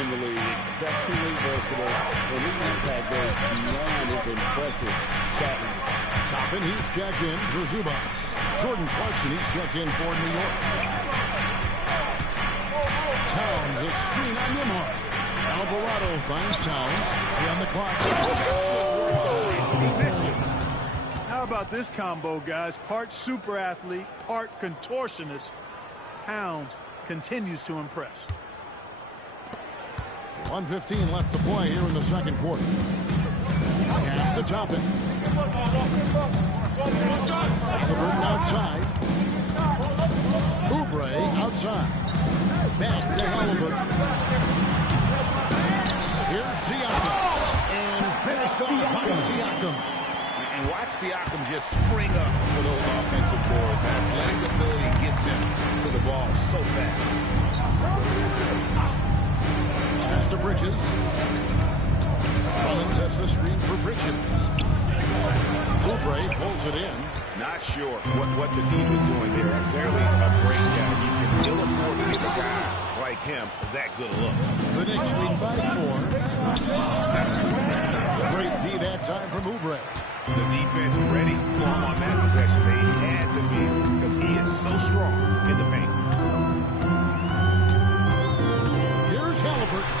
in the league. Exceptionally versatile, and his impact goes beyond his impressive stat line. Toppin, he's checked in for Zubac. Jordan Clarkson, he's checked in for New York. Towns, a screen on Neymar. Alvarado finds Towns. Beyond the clock. How about this combo, guys? Part super athlete, part contortionist. Towns continues to impress. 1:15 left to play here in the second quarter. Pass to Toppin. Halliburton outside. Oubre outside. Back to Halliburton. Here's Siakam. And finished off by Siakam. And watch Siakam just spring up for those offensive boards. Athletic ability gets him to the ball so fast. Pass to Bridges. Mullin sets the screen for Bridges. Oubre Oubre pulls it in. Not sure what the D was doing there. Clearly a breakdown. You can ill afford to give a guy like him that good a look. The Knicks lead by 4. Great D that time from Oubre. The defense ready for him on that possession. They had to be because he is so strong in the paint. Here's Halliburton.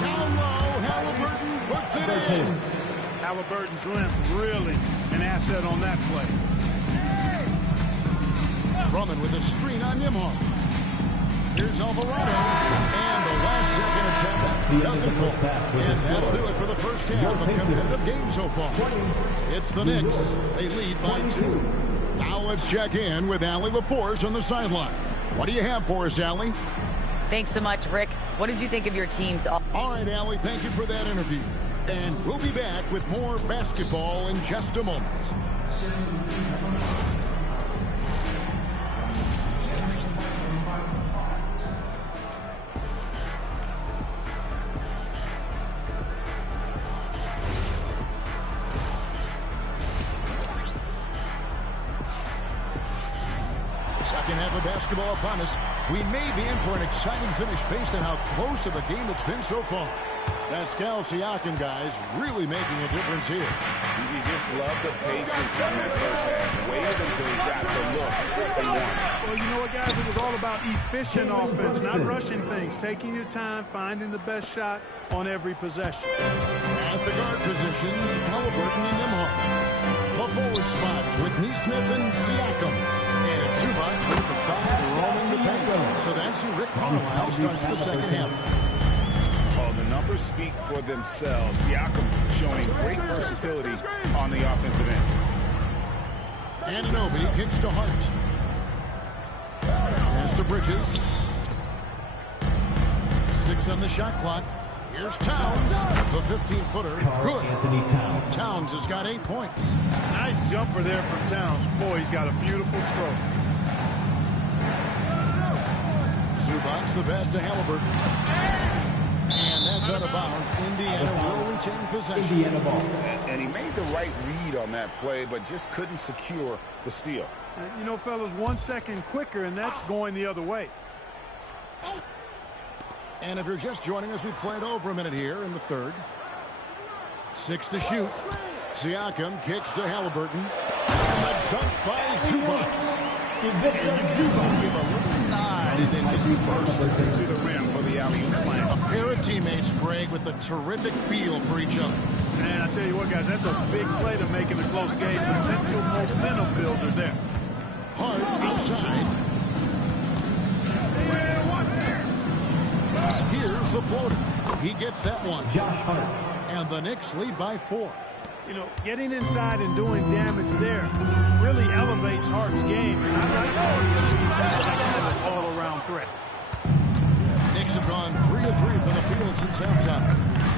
Down low, Halliburton puts it in. Halliburton's length really an asset on that play. Drummond with a screen on Nimhart. Here's Alvarado. And the last second attempt doesn't fall. And that'll do it for the first half of the competitive game so far. It's the Knicks. They lead by 2. Now let's check in with Allie LaForce on the sideline. What do you have for us, Allie? Thanks so much, Rick. What did you think of your team's... All right, Allie, thank you for that interview. And we'll be back with more basketball in just a moment. Second half of basketball upon us. We may be in for an exciting finish based on how close of a game it's been so far. Pascal Siakam, guys, really making a difference here. You just love the patience in that first half. Waited until he got the look he wanted. Well, you know what, guys? It was all about efficient offense, not rushing things, taking your time, finding the best shot on every possession. At the guard positions, Halliburton and Nimhart. The forward spots with Neesmith and Siakam. And Zubac with the 5 roaming the paint. So that's who Rick Carlisle starts the second half. Oh, the numbers speak for themselves. Siakam showing great versatility on the offensive end. Anunoby kicks to Hart. Pass to Bridges. 6 on the shot clock. Here's Towns. The 15-footer. Good. Anthony Towns. Towns has got 8 points. Nice jumper there from Towns. Boy, he's got a beautiful stroke. Zubac the pass to Halliburton. And that's out of bounds. Indiana will retain possession. Indiana ball. And he made the right read on that play, but just couldn't secure the steal. You know, fellas, 1 second quicker, and that's going the other way. And if you're just joining us, we played over a minute here in the third. 6 to shoot. Siakam kicks to Halliburton. And the dunk by Zubac. Give a little nod and then his first To the rim for the alley-oop slam. A pair of teammates, Greg, with a terrific feel for each other. And I tell you what, guys, that's a big play to make in a close game. Potential momentum builder there. Hart outside. Here's the floater. He gets that one. Josh Hart. And the Knicks lead by 4. You know, getting inside and doing damage there really elevates Hart's game. And I'd like to see him be that kind of all-around threat. Knicks have gone 3 of 3 from the field since halftime.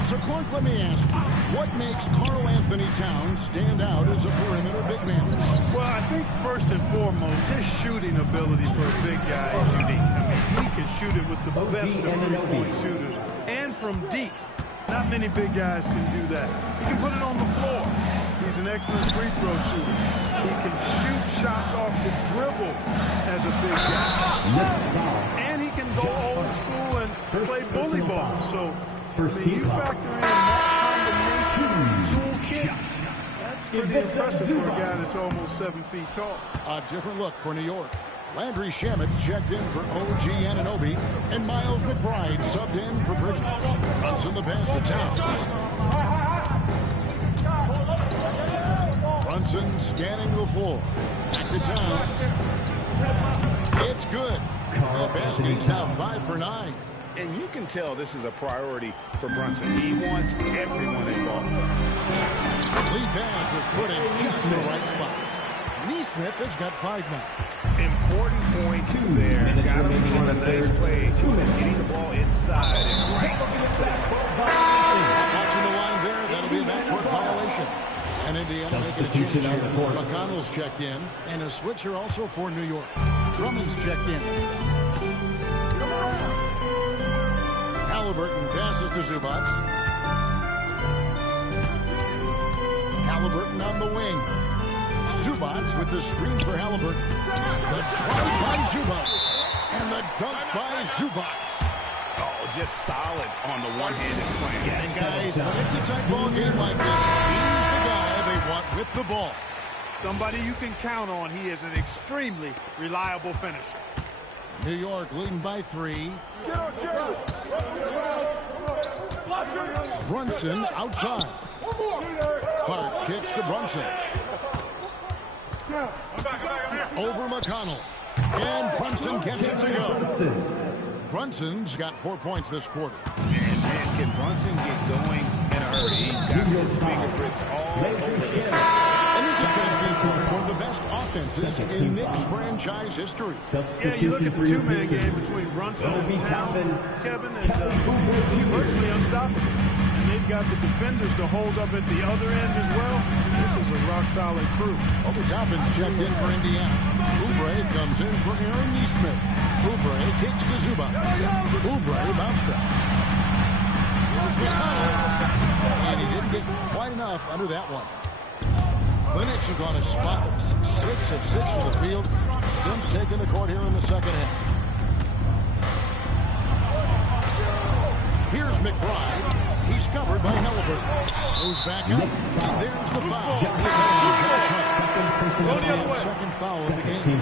So, Clark, let me ask you, what makes Karl Anthony Towns stand out as a perimeter big man? Well, I think first and foremost, his shooting ability for a big guy is unique. I mean, he can shoot it with the best of three-point shooters and from deep. Not many big guys can do that. He can put it on the floor. He's an excellent free throw shooter. He can shoot shots off the dribble as a big guy. And he can go old school and play bully ball. So, you factor in that combination toolkit, that's pretty impressive for a guy that's almost 7 feet tall. A different look for New York. Landry Shamit's checked in for OG Anunoby, and Miles McBride subbed in for Bridges. Brunson the pass to Towns. Brunson scanning the floor. Back to Towns. It's good. The basket is now 5 for 9. And you can tell this is a priority for Brunson. He wants everyone involved. Lead pass was put in just the right spot. Neesmith has got 5 now. Important point there. Got him on a nice play. Getting the ball inside and right to the Watching the line there, that'll be a backcourt violation. And Indiana making a change here. McConnell's checked in, and a switcher also for New York. Drummond's checked in. Halliburton passes to Zubac. Halliburton on the wing. Zubats with the screen for Halliburton. The drive by Zubats. And the dunk by Zubats. Oh, just solid on the one-handed slam. And guys, when it's a tight ball game like this, he's the guy they want with the ball. Somebody you can count on. He is an extremely reliable finisher. New York leading by 3. Brunson outside. Clark kicks to Brunson. Over McConnell. And Brunson gets it to go. Brunson's got 4 points this quarter. And man, can Brunson get going in a hurry? He's got his fingerprints all over this one. And this is going to be one of the best offenses in Knicks franchise history. Yeah, you look at the two-man game between Brunson and Town, Kevin, and he's virtually unstoppable. And they've got the defenders to hold up at the other end as well. This is a rock-solid crew. Obi Toppin's checked in for Indiana. Oubre comes in for Aaron Nesmith. Oubre kicks to Zubac. Oubre bounce back. Here's McConnell. And he didn't get quite enough under that one. The Knicks have gone as spotless. 6 of 6 from the field since taking the court here in the second half. Here's McBride. He's covered by Halliburton. Goes back up. There's the foul. Second foul of the game.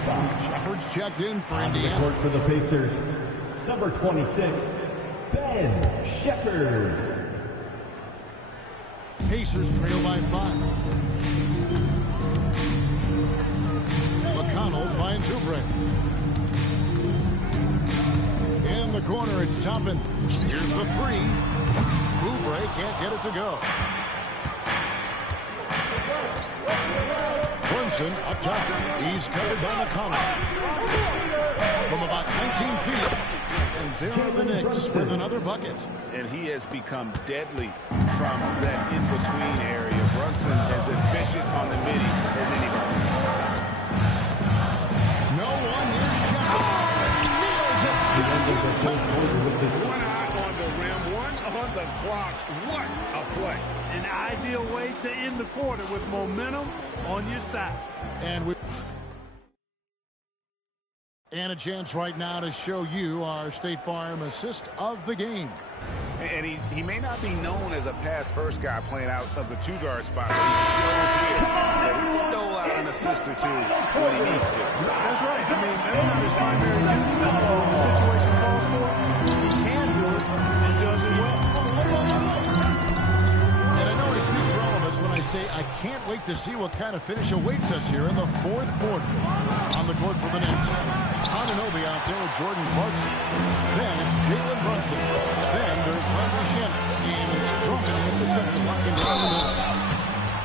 Shepard's checked in for Indiana. Court for the Pacers. Number 26, Ben Shepherd. Pacers trail by 5. McConnell finds Oubre. In the corner, it's Toppin. Here's the 3. Oubre can't get it to go. Brunson up top. He's covered by McConnell. From about 19 feet. And there are the Knicks with another bucket. And he has become deadly from that in-between area. Brunson as efficient on the midi as anybody. No one near Shepard. One eye on the rim, one on the clock. What a play. An ideal way to end the quarter with momentum on your side. And a chance right now to show you our State Farm assist of the game. And he may not be known as a pass-first guy playing out of the two-guard spot, but he shows here that he can dole out an assist or two when he needs to. That's right. I mean, that's not his primary duty. When the situation calls for it, he can do it and does it well. And I know I speak for all of us when I say I can't wait to see what kind of finish awaits us here in the fourth quarter. On the court for the Knicks. Anunoby out there with Jordan Clarkson. Then it's Jalen Brunson. Then there's Landry Shannon. And it's Drummond in the center, locking down the middle.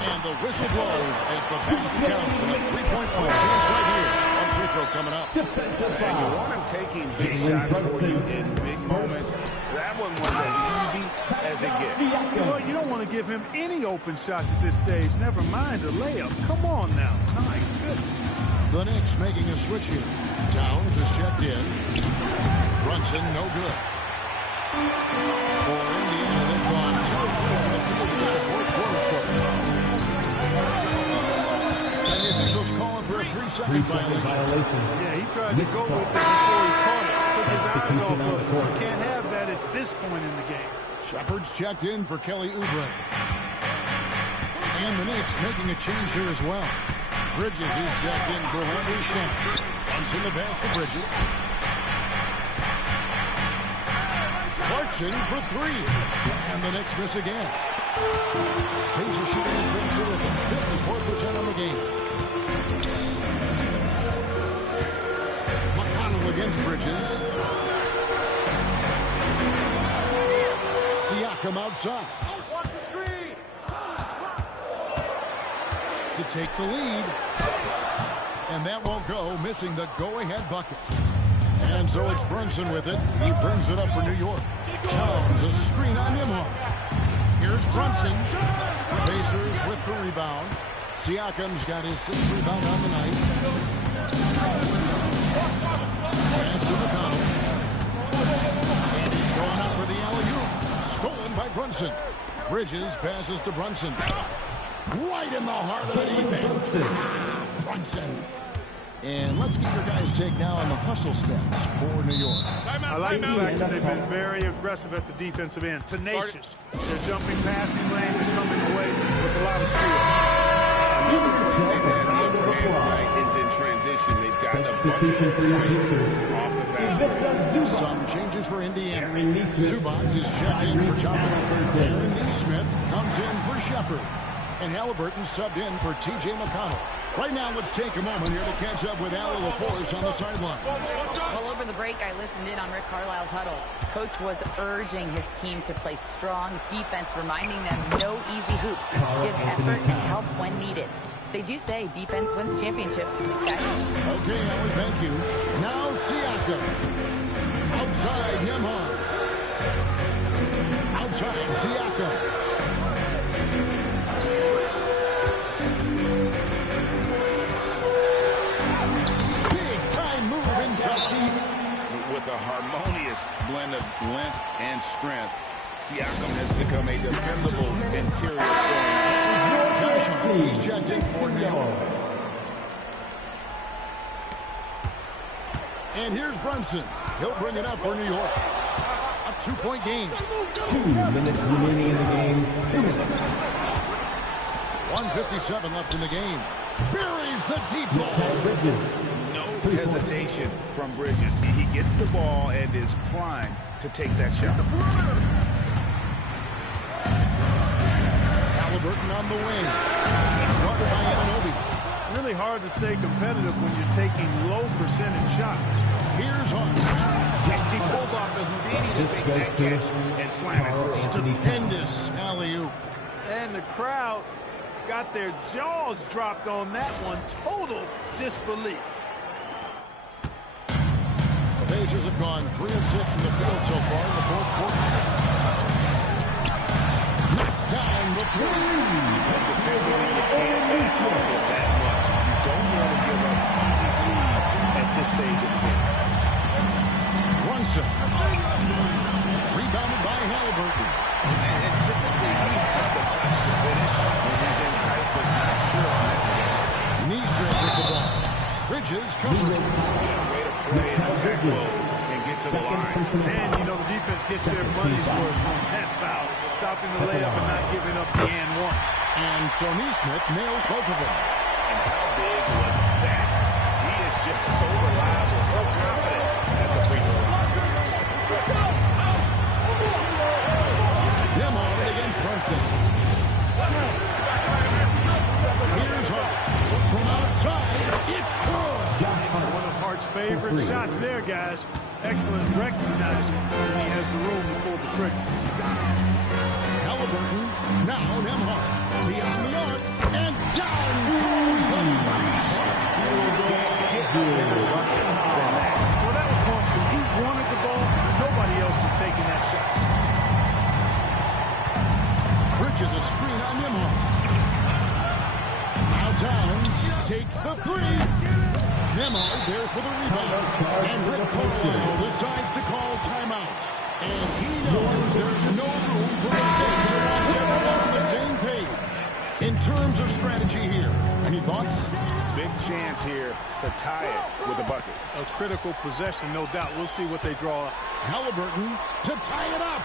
And the whistle blows as the basket counts. And a three-point chance right here. One free throw coming up. And you want him taking big shots for you in big moments. That one was as easy as it gets. Well, you don't want to give him any open shots at this stage. Never mind a layup. Come on now. My goodness. The Knicks making a switch here. Towns is checked in. Brunson, no good. For Indiana, they've gone 2 of 3 from the field in the fourth quarter start. And the officials calling for a 3-second violation. Yeah, he tried to go with it before he caught it. Took his eyes off of it. You can't have that at this point in the game. Shepard's checked in for Kelly Oubre. And the Knicks making a change here as well. Bridges is checked in for Landry Shannon. Comes in the pass to Bridges. Clarkson for 3. And the Knicks miss again. Pacers shooting has been terrific. 54% on the game. McConnell against Bridges. Siakam outside. To take the lead. And that won't go, missing the go-ahead bucket. And so it's Brunson with it. He brings it up for New York. Towns a screen on Nimhart. Here's Brunson. Pacers with the rebound. Siakam's got his 6th rebound on the night. Pass to McConnell. And he's going up for the alley-oop. Stolen by Brunson. Bridges passes to Brunson. Right in the heart of the defense. Brunson. And let's get your guys' take now on the hustle stats for New York. I like the fact that they've been very aggressive at the defensive end. Tenacious. They're jumping passing lanes and coming away with a lot of skill. Is in transition. They've got a bunch of plays off the fast. Some changes for Indiana. Zubats is checked in for Joplin. Aaron Neesmith comes in for Shepard. And Halliburton subbed in for T.J. McConnell. Right now, let's take a moment here to catch up with Allie LaForce on the sideline. Well, over the break, I listened in on Rick Carlisle's huddle. Coach was urging his team to play strong defense, reminding them no easy hoops, give effort and help when needed. They do say defense wins championships. Guys. Okay, Allie, thank you. Now Siakam. Outside Nembhard. Outside Siakam. With a harmonious blend of length and strength, Siakam has become a dependable interior scorer. He's checked in for New York. And here's Brunson. He'll bring it up for New York. A 2-point game. 2 minutes remaining in the game. 2 minutes. 1:57 left in the game. Buries the deep ball. Bridges. No hesitation from Bridges. He gets the ball and is primed to take that shot. Halliburton on the wing. It's guarded by Anunoby. Really hard to stay competitive when you're taking low percentage shots. Here's Hunt. He pulls off the Houdini to make that catch and slam it through. Stupendous alley-oop. And the crowd got their jaws dropped on that one. Total disbelief. The Pacers have gone 3 of 6 in the field so far in the fourth quarter. Knocks down the three. Defensively, you can't back off it that much. You don't want to give up easy threes at this stage of the game. Brunson. Rebounded by Halliburton. And typically, he has the touch to finish when he's in tight, but not sure on that game. Neesmith with the ball. Bridges covered. Way to play in attack mode and get to the line. And, you know, the defense gets their money's worth from that foul, stopping the layup and not giving up the and one. And so Neesmith nails both of them. And how big was that? He is just so reliable, so confident at the free throw line. Nembhard against Brunson. Here's Hart. From outside, it's good. One of Hart's favorite shots there, guys. Excellent recognizing when he has the room to pull the trigger. Halliburton, now Nembhard. Beyond the arc, and down goes the Well, that was 1-2. He wanted the ball. Nobody else was taking that shot. Bridges a screen on Nembhard. Now Towns takes the three. Nembhard there for the rebound. And Rick Carlisle decides to call timeout. And he knows there's no room for mistakes. He wants everyone on the same page. In terms of strategy here, any thoughts? Big chance here to tie it with a bucket. A critical possession, no doubt. We'll see what they draw up. Halliburton to tie it up.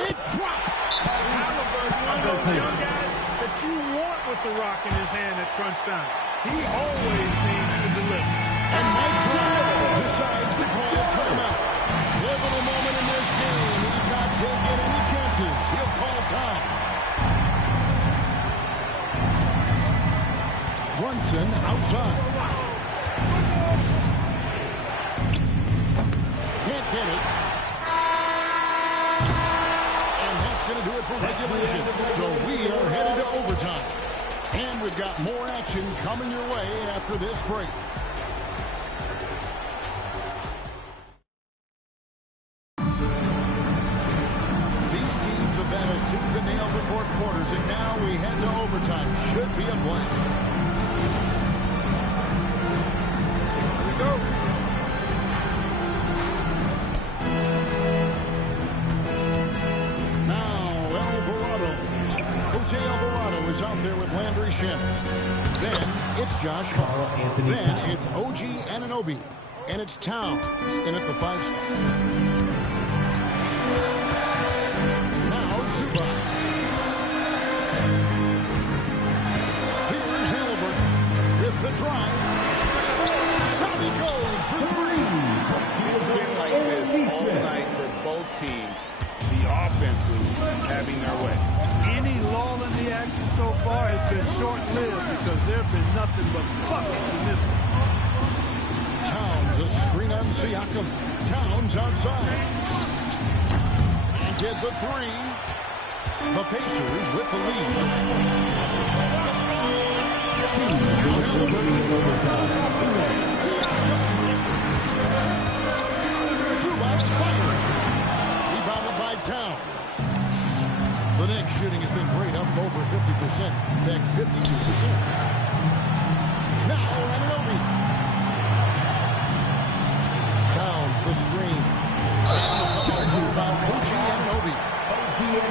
It drops. Halliburton, one of those young guys that you want with the rock in his hand at crunch time. He always seems to deliver. And Mike Brown decides to call a timeout. Pivotal moment in this game. He's not taking any chances. He'll call time. Brunson outside. Can't get it. And that's going to do it for regulation. So we are headed to overtime. And we've got more action coming your way after this break. These teams have battled tooth and nail for 4 quarters, and now we head to overtime. Should be a blast. Here we go. Now Jose Alvarado is is out there with Landry Shannon. Then it's Josh Hart. Then it's OG Anunoby. And it's Towns in at the 5 spot. Now Zubac. Here's Halliburton with the drive. Down he goes for 3. It's been like this all night for both teams. The offenses having their way. Any lull in the action so far has been short-lived because there have been nothing but buckets in this one. Towns, a screen on Siakam. Towns outside. And get the 3. The Pacers with the lead. Zubac's firing. Rebounded by Towns. The Knicks shooting has been great, up over 50%. In fact, 52%. Now Anunoby. Towns, the screen. OG Anunoby.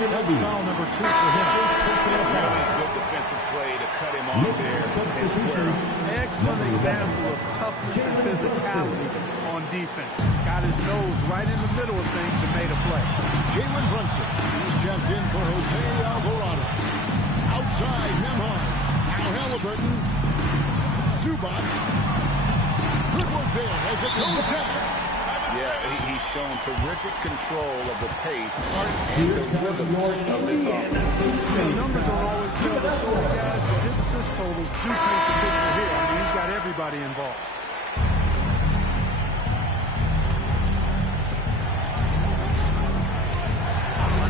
That's foul number 2 for him. Really good defensive play to cut him off there and square up. Excellent example of toughness and physicality on defense. Got his nose right in the middle of things and made a play. Jalen Brunson. He's checked in for Jose Alvarado. Outside, Nembhard. Now Halliburton. Zubac. Good work there as it goes down. Yeah, he's shown terrific control of the pace and the rhythm of this offense. The numbers don't always tell the story, guys, but his assist totals do paint the picture here. I mean, he's got everybody involved.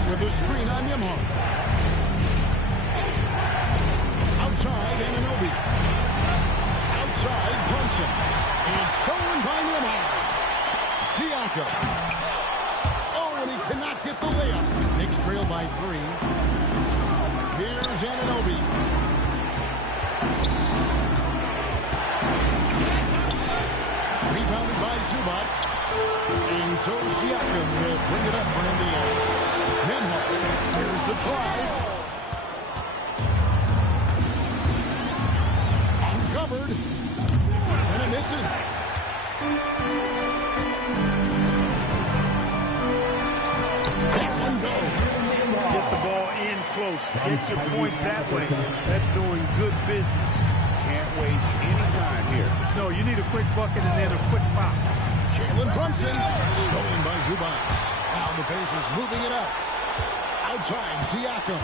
With the screen on Nembhard. Outside, Anunoby. Outside, Brunson. And stolen by Nembhard. Siakam. Oh, and he cannot get the layup. Knicks trail by 3. Here's Anunoby. Rebounded by Zubac. And so Siakam will bring it up for Indiana. Nembhard. Here's the drive. Uncovered. And it misses. Get the ball in close. Get your points that way. That's doing good business. Can't waste any time here. No, you need a quick bucket and then a quick foul. Jalen Brunson. Stolen by Zubac. Now the Pacers moving it up. Outside, Siakam.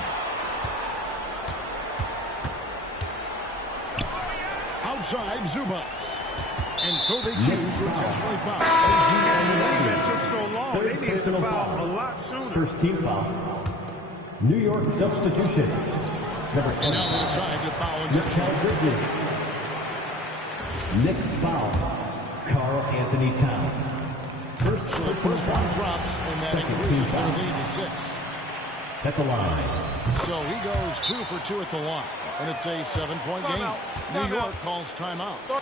Outside, Zubac. And so they choose to intentionally foul. It took so long. They needed to foul a lot sooner. First team foul. New York substitution. Number 10. And now they decide to foul intentionally. Bridges. Knicks foul. Karl Anthony Towns. So the first one drops, and that increases their lead to 6. At the line. So he goes 2 for 2 at the line. And it's a 7-point game. New York calls timeout.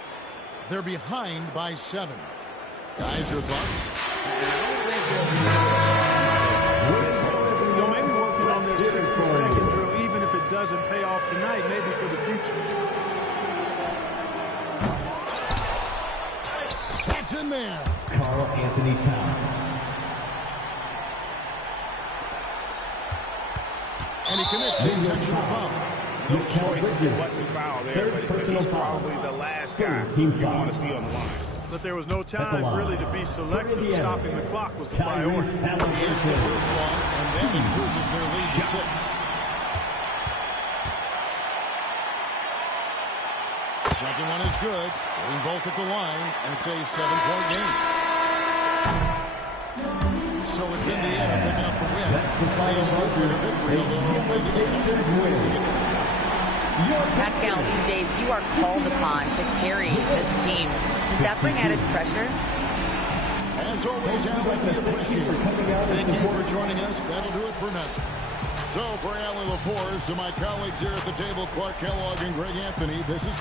They're behind by 7. Guys, your thoughts? Maybe working on their 60-second drill, even if it doesn't pay off tonight, maybe for the future. That's in there. Karl Anthony Towns. And he commits the intentional foul. No choice but to foul there, but he's probably the last guy you want to see on the line. But there was no time really to be selective. Stopping the clock was the priority. Here's the first one, and then increases their lead to 6. Second one is good. Getting both at the line, and it's a 7-point game. So it's Indiana picking up the win. Players hope for the victory, although no way to get Pascal, these days you are called upon to carry this team. Does that bring added pressure? As always, Alan, we appreciate it. Thank you for joining us. That'll do it for now. So for Alan LaForce, to my colleagues here at the table, Clark Kellogg and Greg Anthony, this is